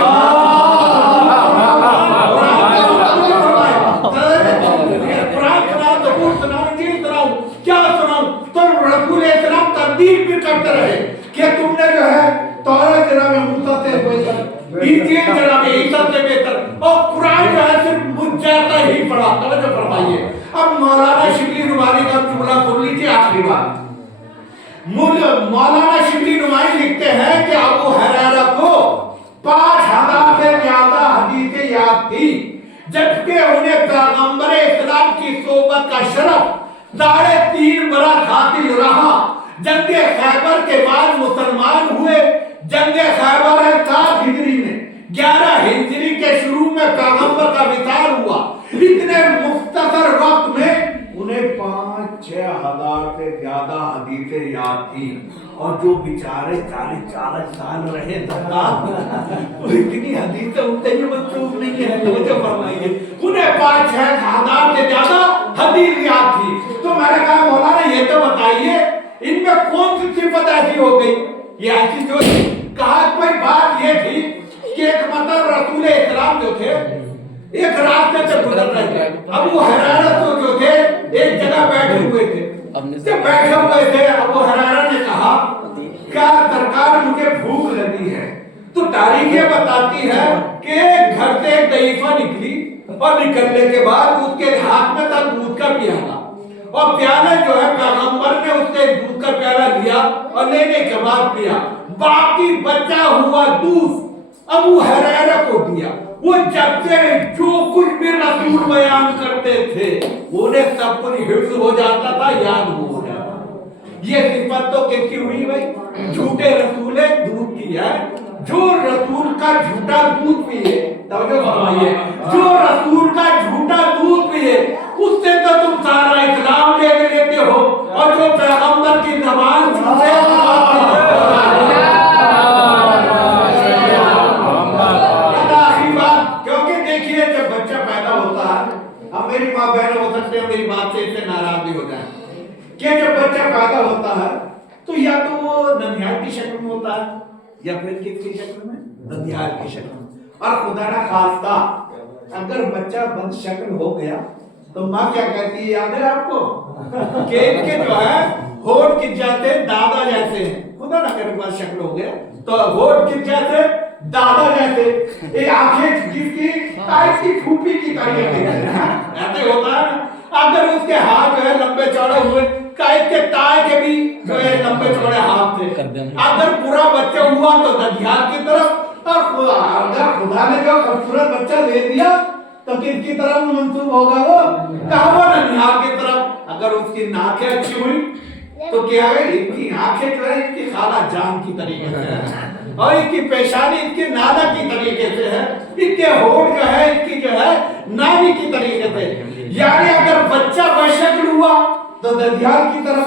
क्या सुनाऊं? तो रसूल इस्लाम तकदीर भी करते रहे कि तुमने जो है तौरात जनाब मूसा से बेहतर, इंजील जनाब ईसा से बेहतर और कुरान जो है सिर्फ मुझ जैसा ही पढ़ा। तवज्जो फरमाइए। अब मौलाना शिबली नुमानी का जुमला सुन लीजिए, आखिरी बात। मौलाना शिबली नुमानी लिखते हैं कि अबू हुरैरा को 5000 से ज्यादा हदीसें याद थी, जबकि उन्हें पैगंबर इस्लाम की सोबत का शरफ 3.5 बरस हासिल रहा। जंगे खैबर के बाद मुसलमान हुए। जंगे खैबर है 7 हिजरी में, 11 हिजरी के शुरू में पैगंबर का विसाल हुआ। इतने मुख्तसर वक्त में उन्हें 5-6 हजार से ज्यादा हदीसें याद थी और जो बेचारे 40-40 साल रहे वो इतनी हदीसें उनसे भी मंसूब नहीं है। मुझे फरमाइए, उन्हें 5-6 हजार से ज्यादा हदीस याद थी। तो मैंने कहा मौलाना ये तो बताइए इनमें कौन सी सिफत ऐसी हो गई? ये ऐसी जो कहा कोई बात ये थी कि एक मतलब रसूल इस्लाम जो थे एक रास्ते से गुजर रहे थे, अबू हुरैरा तो जो थे एक जगह बैठे हुए थे। जब बैठे हुए थे अबू हुरैरा ने कहा क्या सरकार मुझे भूख लगी है। तो तारीख ये बताती है कि घर से एक दईफा निकली और निकलने के बाद उसके हाथ में था दूध का प्याला और प्याला जो है पैगंबर ने उससे दूध का प्याला लिया और लेने के बाद पिया। बाकी बचा हुआ दूध अबू हुरैरा को दिया। वो जब से जो कुछ भी रसूल बयान करते थे उन्हें सब कुछ हिफ्ज हो जाता था, याद हो जाता। ये सिफत तो किसकी हुई भाई? झूठे रसूल दूध की है। जो रसूल का झूठा दूध पिए, तवज्जो फरमाइए, जो रसूल का झूठा दूध पिए उससे तो तुम सारा इस्लाम ले लेते हो और जो पैगंबर की ज़बान से मेरी माँ बहन हो सकते हैं मेरी बात से इससे नाराज भी हो जाए कि जब बच्चा पैदा होता है तो या तो वो ननिहाल की शक्ल में होता है या फिर किसकी शक्ल में? ननिहाल की शक्ल में। और खुदा ना खास्ता अगर बच्चा बंद शक्ल हो गया तो माँ क्या कहती है याद है आपको? कि इनके जो है होठ किस जाते दादा जैसे हैं। खुदा ना करे बंद शक्ल हो गया तो होठ किस जैसे दादा जैसे, एक आंखें जिसकी ताई की फूफी की तरह ऐसे होता है। अगर उसके हाथ जो है लंबे चौड़े हुए, कायद के ताई के भी जो है लंबे चौड़े हाथ थे। अगर पूरा बच्चा हुआ तो ननिहाल की तरफ, और अगर खुदा ने जो खूबसूरत बच्चा ले दिया तो किसकी तरफ मंसूब होगा? वो कहा वो ननिहाल की तरफ। अगर उसकी नाकें अच्छी हुई तो क्या है, इनकी आंखें जो है इनकी खाला जान की तरीके से और इनकी पेशानी इनके नाना की तरीके से है, इनके होठ जो है इनकी जो है नानी की तरीके से। यानी अगर बच्चा वैश्य हुआ तो ददियाल की तरफ,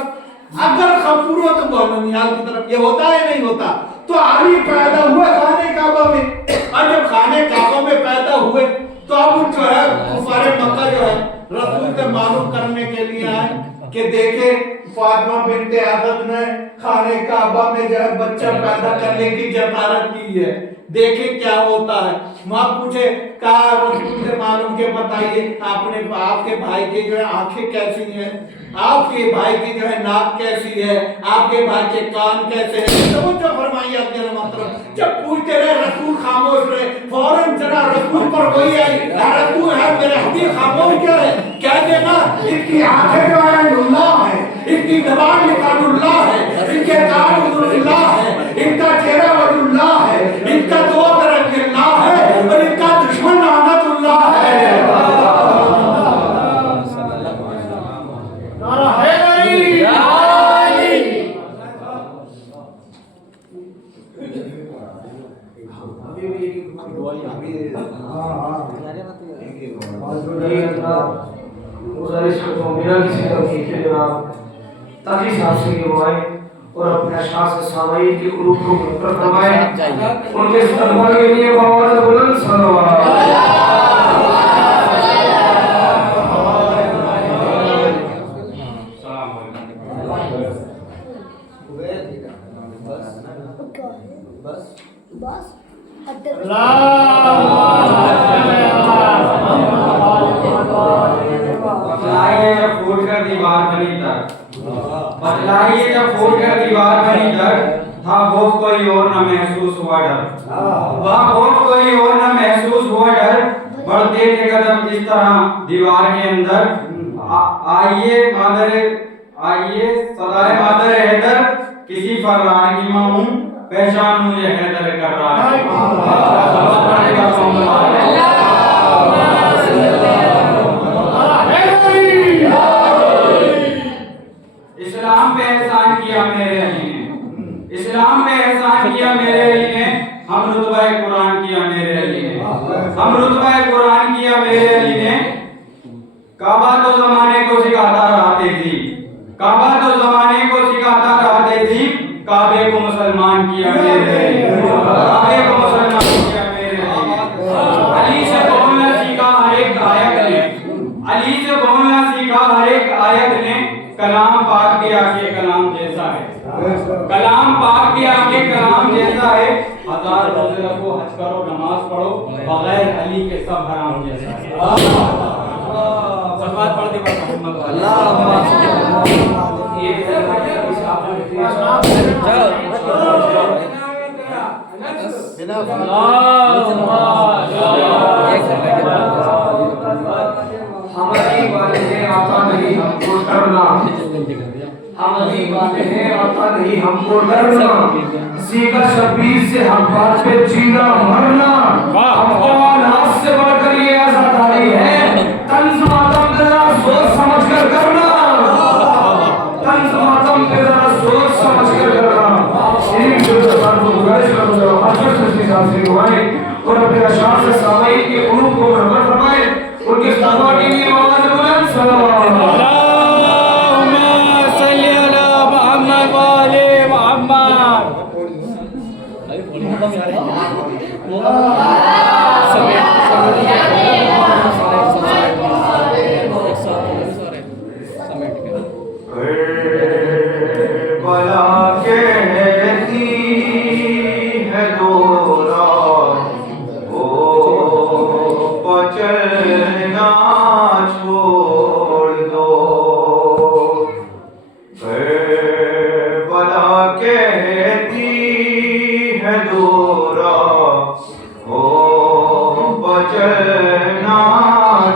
अगर खपूर हो तो वह ननिहाल की तरफ। ये होता है नहीं होता? तो अली पैदा हुए खाने काबा में, और जब खाने काबा में पैदा हुए तो अब जो है कुफारे मक्का जो है रसूल से मालूम करने के लिए आए कि देखे फातिमा बिनते असद ने खाने काबा में जो है बच्चा पैदा करने की जसारत की है, देखे क्या होता है। माँ पूछे कहा रसूल से मालूम के बताइए आपने आपके भाई के जो है आंखें कैसी हैं, आपके भाई की जो है नाक कैसी है, आपके भाई के कान कैसे हैं। तो वो जो फरमाइए आपके मतलब जब पूछते रहे रसूल खामोश रहे, फौरन जरा रसूल पर वही आई, रसूल है मेरे हबीब खामोश क्या है, कह देना इनकी आंखें जो है नूल्लाह है, इनकी जबान लिकानुल्लाह है, इनके कान उजुल्लाह है, इनका चेहरा वजुल्लाह है, इनका दो तरक्किल्लाह है और इनका दुश्मन लानतुल्लाह है। नारा है ताकि साहब से गिरवाए और अपने शाह से सामाई की उरूफ को मुहत्तर फरमाए। उनके इस्तकबाल के लिए आवाज़ बुलंद सल्लल्लाहु बतलाइए जब फूट कर दीवार बनी तक, बतलाइए जब फूट कर दीवार बनी तक, था खौफ कोई और न महसूस हुआ डर, वह खौफ कोई और न महसूस हुआ डर, बढ़ते थे कदम जिस तरह दीवार के अंदर। आइए सदाए मादर हैदर, किसी फर्रार की मां हूं, पहचान मुझे हैदर कर रहा है। इस्लाम पे एहसान किया मेरे अली ने, इस्लाम पे एहसान किया मेरे अली ने, हम रुतबा कुरान किया मेरे अली ने, हम रुतबा कुरान किया मेरे अली ने। काबा तो जमाने को सिखाता रहा तहजीब, काबा तो जमाने को सिखाता रहा तहजीब, काबे को मुसलमान किया मेरे अली, काबे को मुसलमान किया मेरे अली। अली से बोलना सीखा हर एक आयत ने, अली से बोलना सीखा हर एक आयत ने, कलाम पाक भी आके कलाम जैसा है, कलाम पाक भी आके कलाम जैसा है। 1000 रोजे रखो, हज करो, नमाज पढ़ो, बगैर अली के सब हराम जैसा है। सलवात पढ़ दे मोहम्मद हमारी वाले हैं आता नहीं हमको डरना, हमारी वाले हैं आता नहीं हमको डरना, सीखा 26 से हम बात पे जीना मरना, अफगान हाथ से बढ़कर ये आजादी है, तंज मातम पे जरा सोच समझ कर करना, तंज मातम पे जरा सोच समझ कर करना। एक जो दरबार को गुजारिश करूंगा हजरत सच्ची साहब से दुआएं और अपने अशार से सामाई के उरूफ को बरकत फरमाए, उनके इस्तकबाल के लिए आवाज़ बुलंद सल्लल्लाहु सल्ली अला मुहम्मद व आले मुहम्मद। बला कहती है दोरा ओ बचना छोड़ दो, बला कहती है दोरा ओ बचना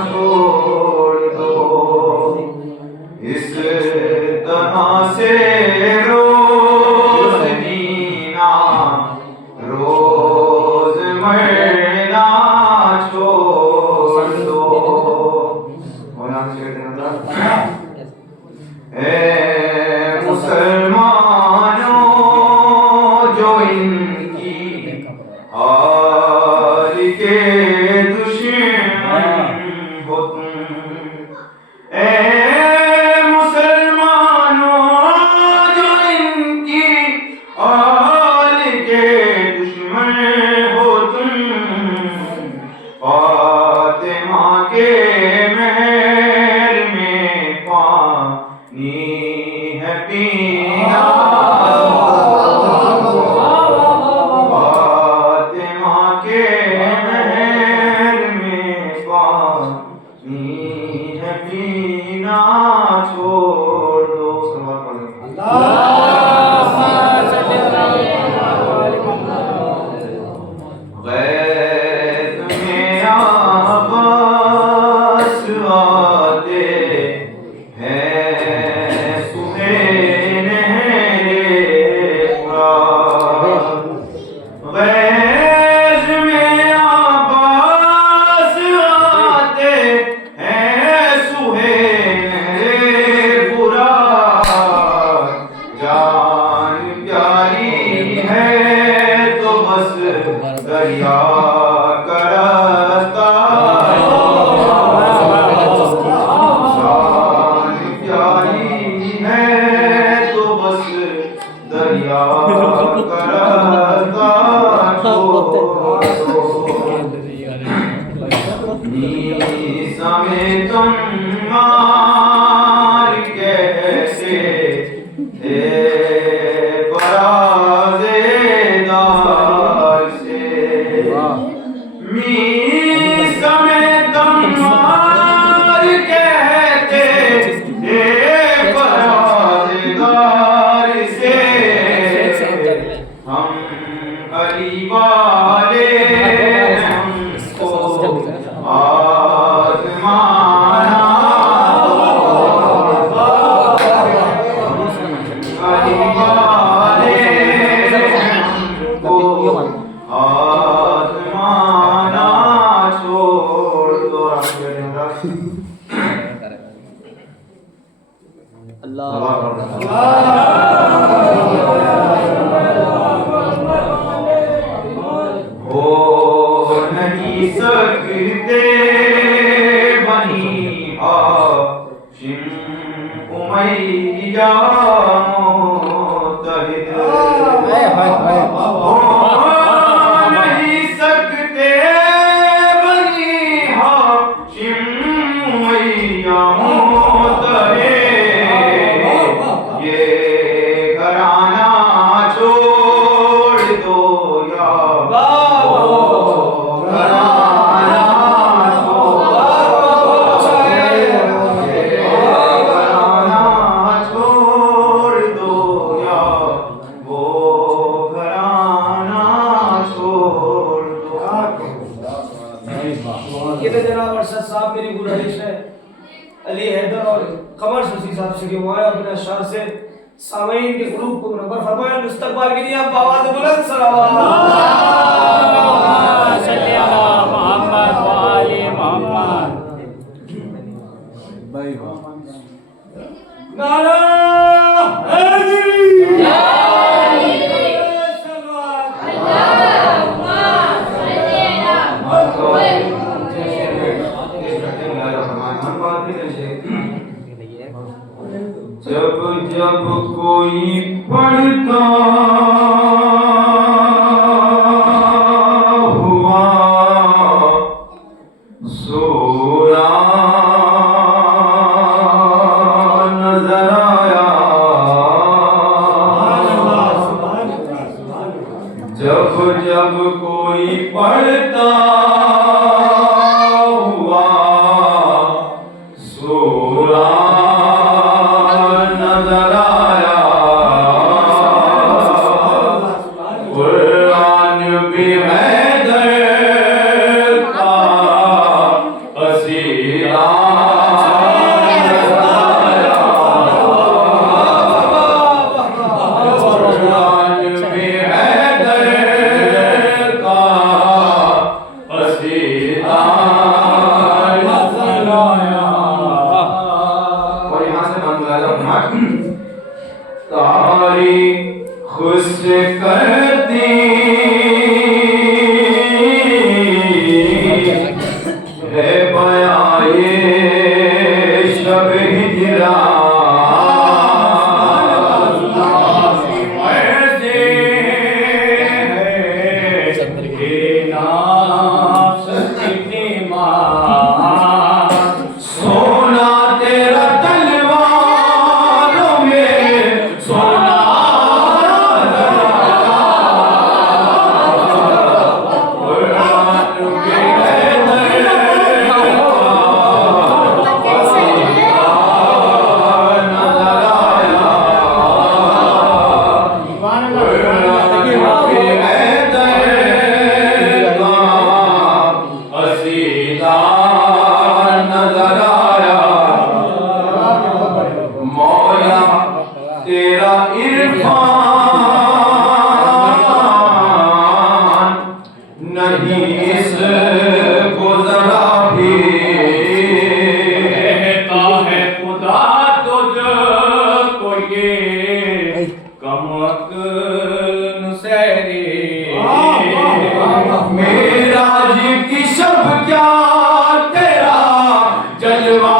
छोड़ दो, इस तरह से रोज जीना रोज मरना छोड़ दो। ए मुसलमानों जो इनकी छोड़ दो। गैर में आबास आते हैं सुहेल गैर में आबास आते हैं सुहेल बुरा जान प्यारी है तो बस दरिया का रास्ता जान प्यारी है तो बस दरिया का रास्ता समेत मार कैसे थे पराजेदार से समेत मार कहते थे पराजेदार से हम अली वाले हमको आज़माना अली वाले हमको आज़माना छोड़ दो। हो नहीं सकते बनी हाशिम उमैया मोतहिद हो नहीं सकते बनी हाशिम उमैया मोतहिद ये घराना छोड़ दो या जनाब अरशद साहब मेरी गुजारिश है अली हैदर और कमर शफी साहब से कि वो आए अपने अशार से सामीन के कुलूब को मुनव्वर फरमाएं। मुस्तकबाल के लिए आप आवाज बुलंद सलावत नारा जब जब कोई पढ़ता हुआ सूरा नजर आया, जब जब कोई पढ़ता हुआ सूरा नजर आया, कुरान भी हैदर का असीरा नजर आया, कुरान भी हैदर का असीरा नजर आया। और यहाँ से बंद कर दो तारीख खुश करती है बयाए शब हिजरा, ऐसे है कि नाश की मां सोना तेरा तलवारों में सोना मौला तेरा इरफान नहीं इसको जरा भी कहता है खुदा तुझको ये कमअक्ल नुसैरी मेराज की शब क्या तेरा जलवा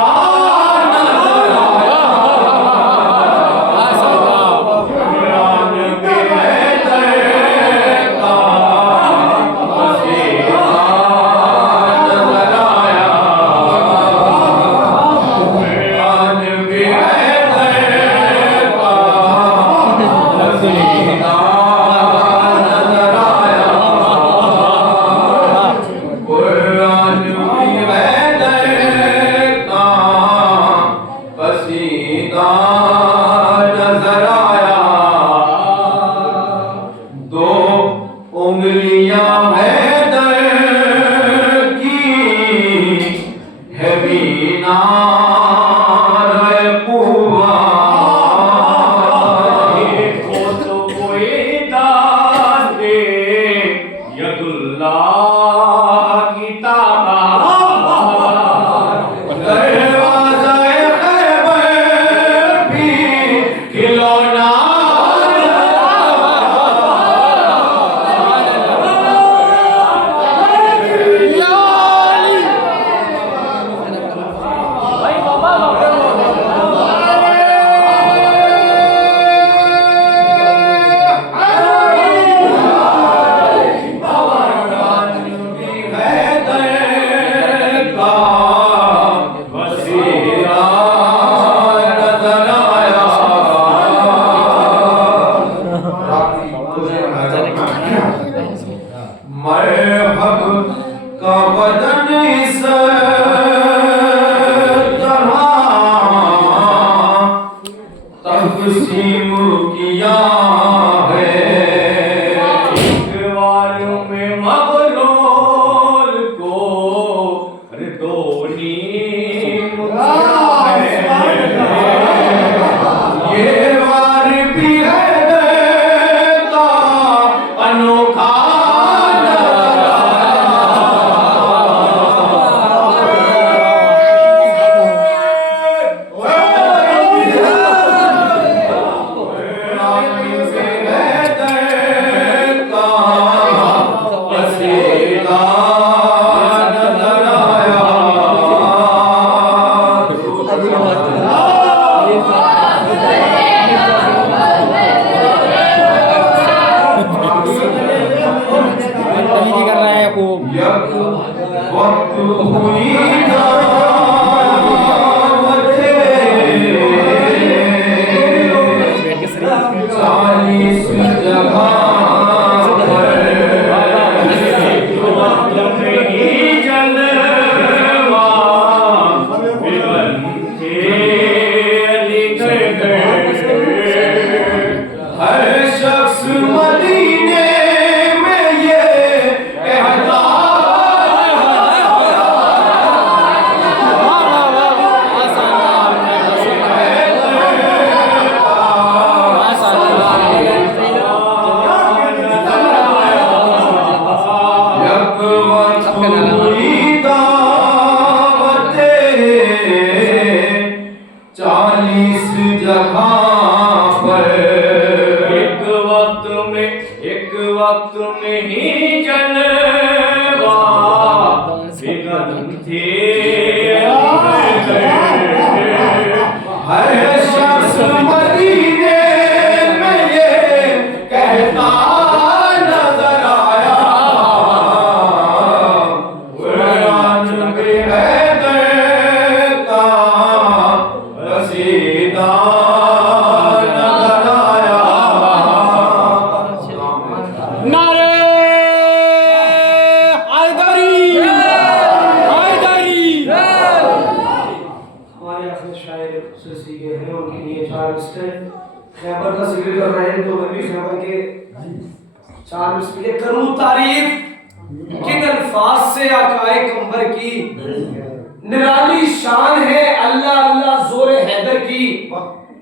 निराली शान है अल्लाह अल्लाह जोरे हैदर की।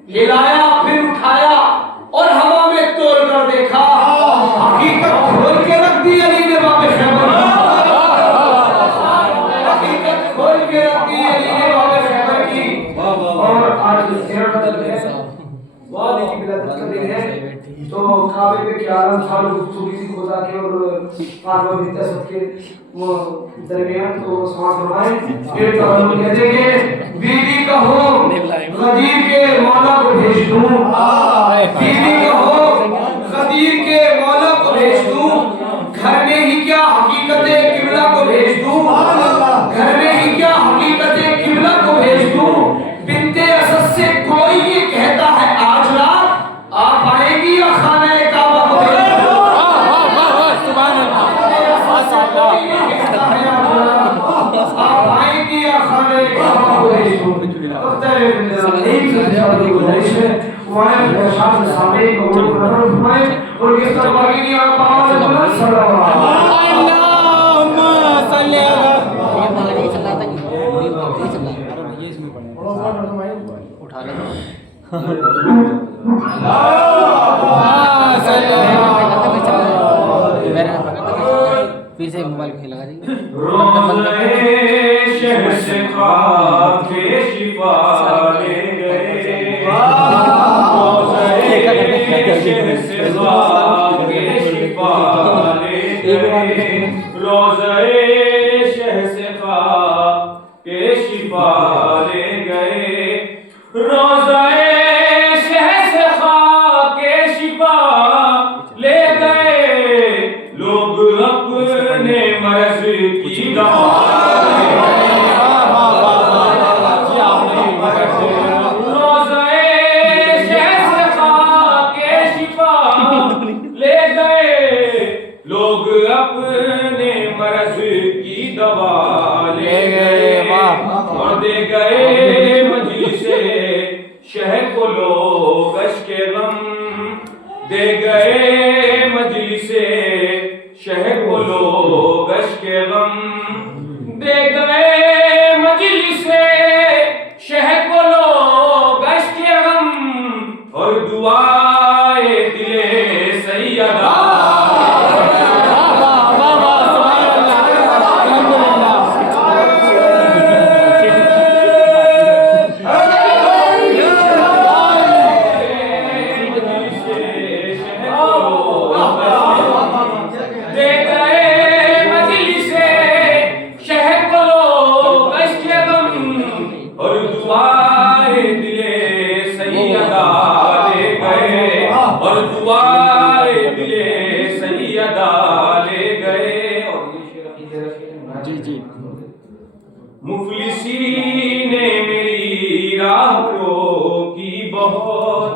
हिलाया फिर उठाया और हवा में तोड़ कर देखा, हकीकत खोल के रख दी अली ने बाबे खैबर की। हकीकत खोल के रख दी अली ने बाबे खैबर की। और आज बदल है वादी की विलादत का दिन है, तो काबे पे क्या आलम था, लोग गुफ्तगू की खुदा के और पांचवा बिता सबके वो दरमियान तो समाज फरमाए। फिर तो हम कहते हैं कि बीवी कहो गदीर के मौला को भेज दूं, बीवी कहो गदीर के मौला को भेज दूं, घर में ही क्या हकीकत किबला को भेज दूं, घर में ही क्या हकीकत किबला को भेज दूं। बिनते असद से कोई ये कहता है आज रात आप आएगी या खाना काबा को भेज दूं। सुभान अल्लाह, आप आएगी या खाना काबा को भेज दूं। और किस तरह बाकी नहीं आप आवाज बुलंद सल्लल्लाहु फिर से मोबाइल को लगा दी। रोज़े शहर से खाके शिफा ले गए, रोज़े शहर से खाके शिफा ले गए, रोज़े शहर से खाके शिफा ले गए, रोज़े शहर से खाके शिफा ले गए, लोग अपने मर्ज की दवा ले गए, लोग अपने मर्ज की दवा ले गए, और दे गए मजलिसे शहर को लोग अश्के गम, दे गए मजलिसे शहर को लोग अश्के गम, दे गए मजलिसे शहर को लोग अश्के गम, और दुआए दिले सैयदा मुफलिसी ने मेरी राह रोकी बहुत,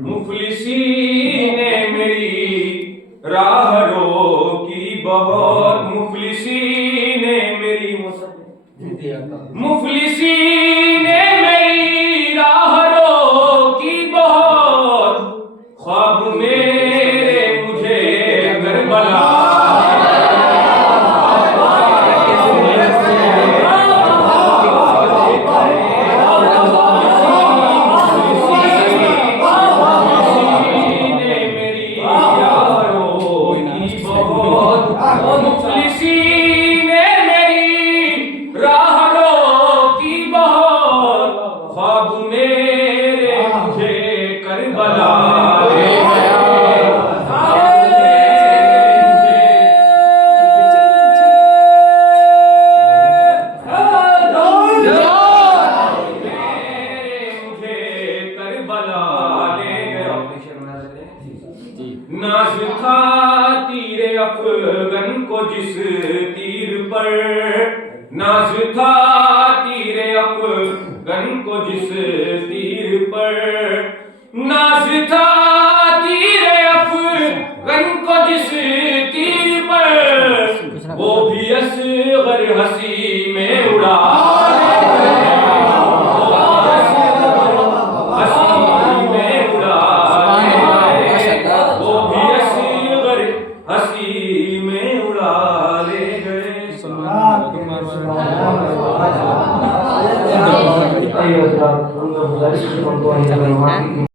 मुफलिसी ने मेरी राह रोकी बहुत, मुफलिसी ने मेरी मुफलिसी ने मेरी राह रोकी बहुत, ख्वाब मेरे मुझे करबला नाज था तीरे अफगन को जिस तीर पर, नाज था तीरे अफगन को जिस तीर पर, नाज था सुमन तो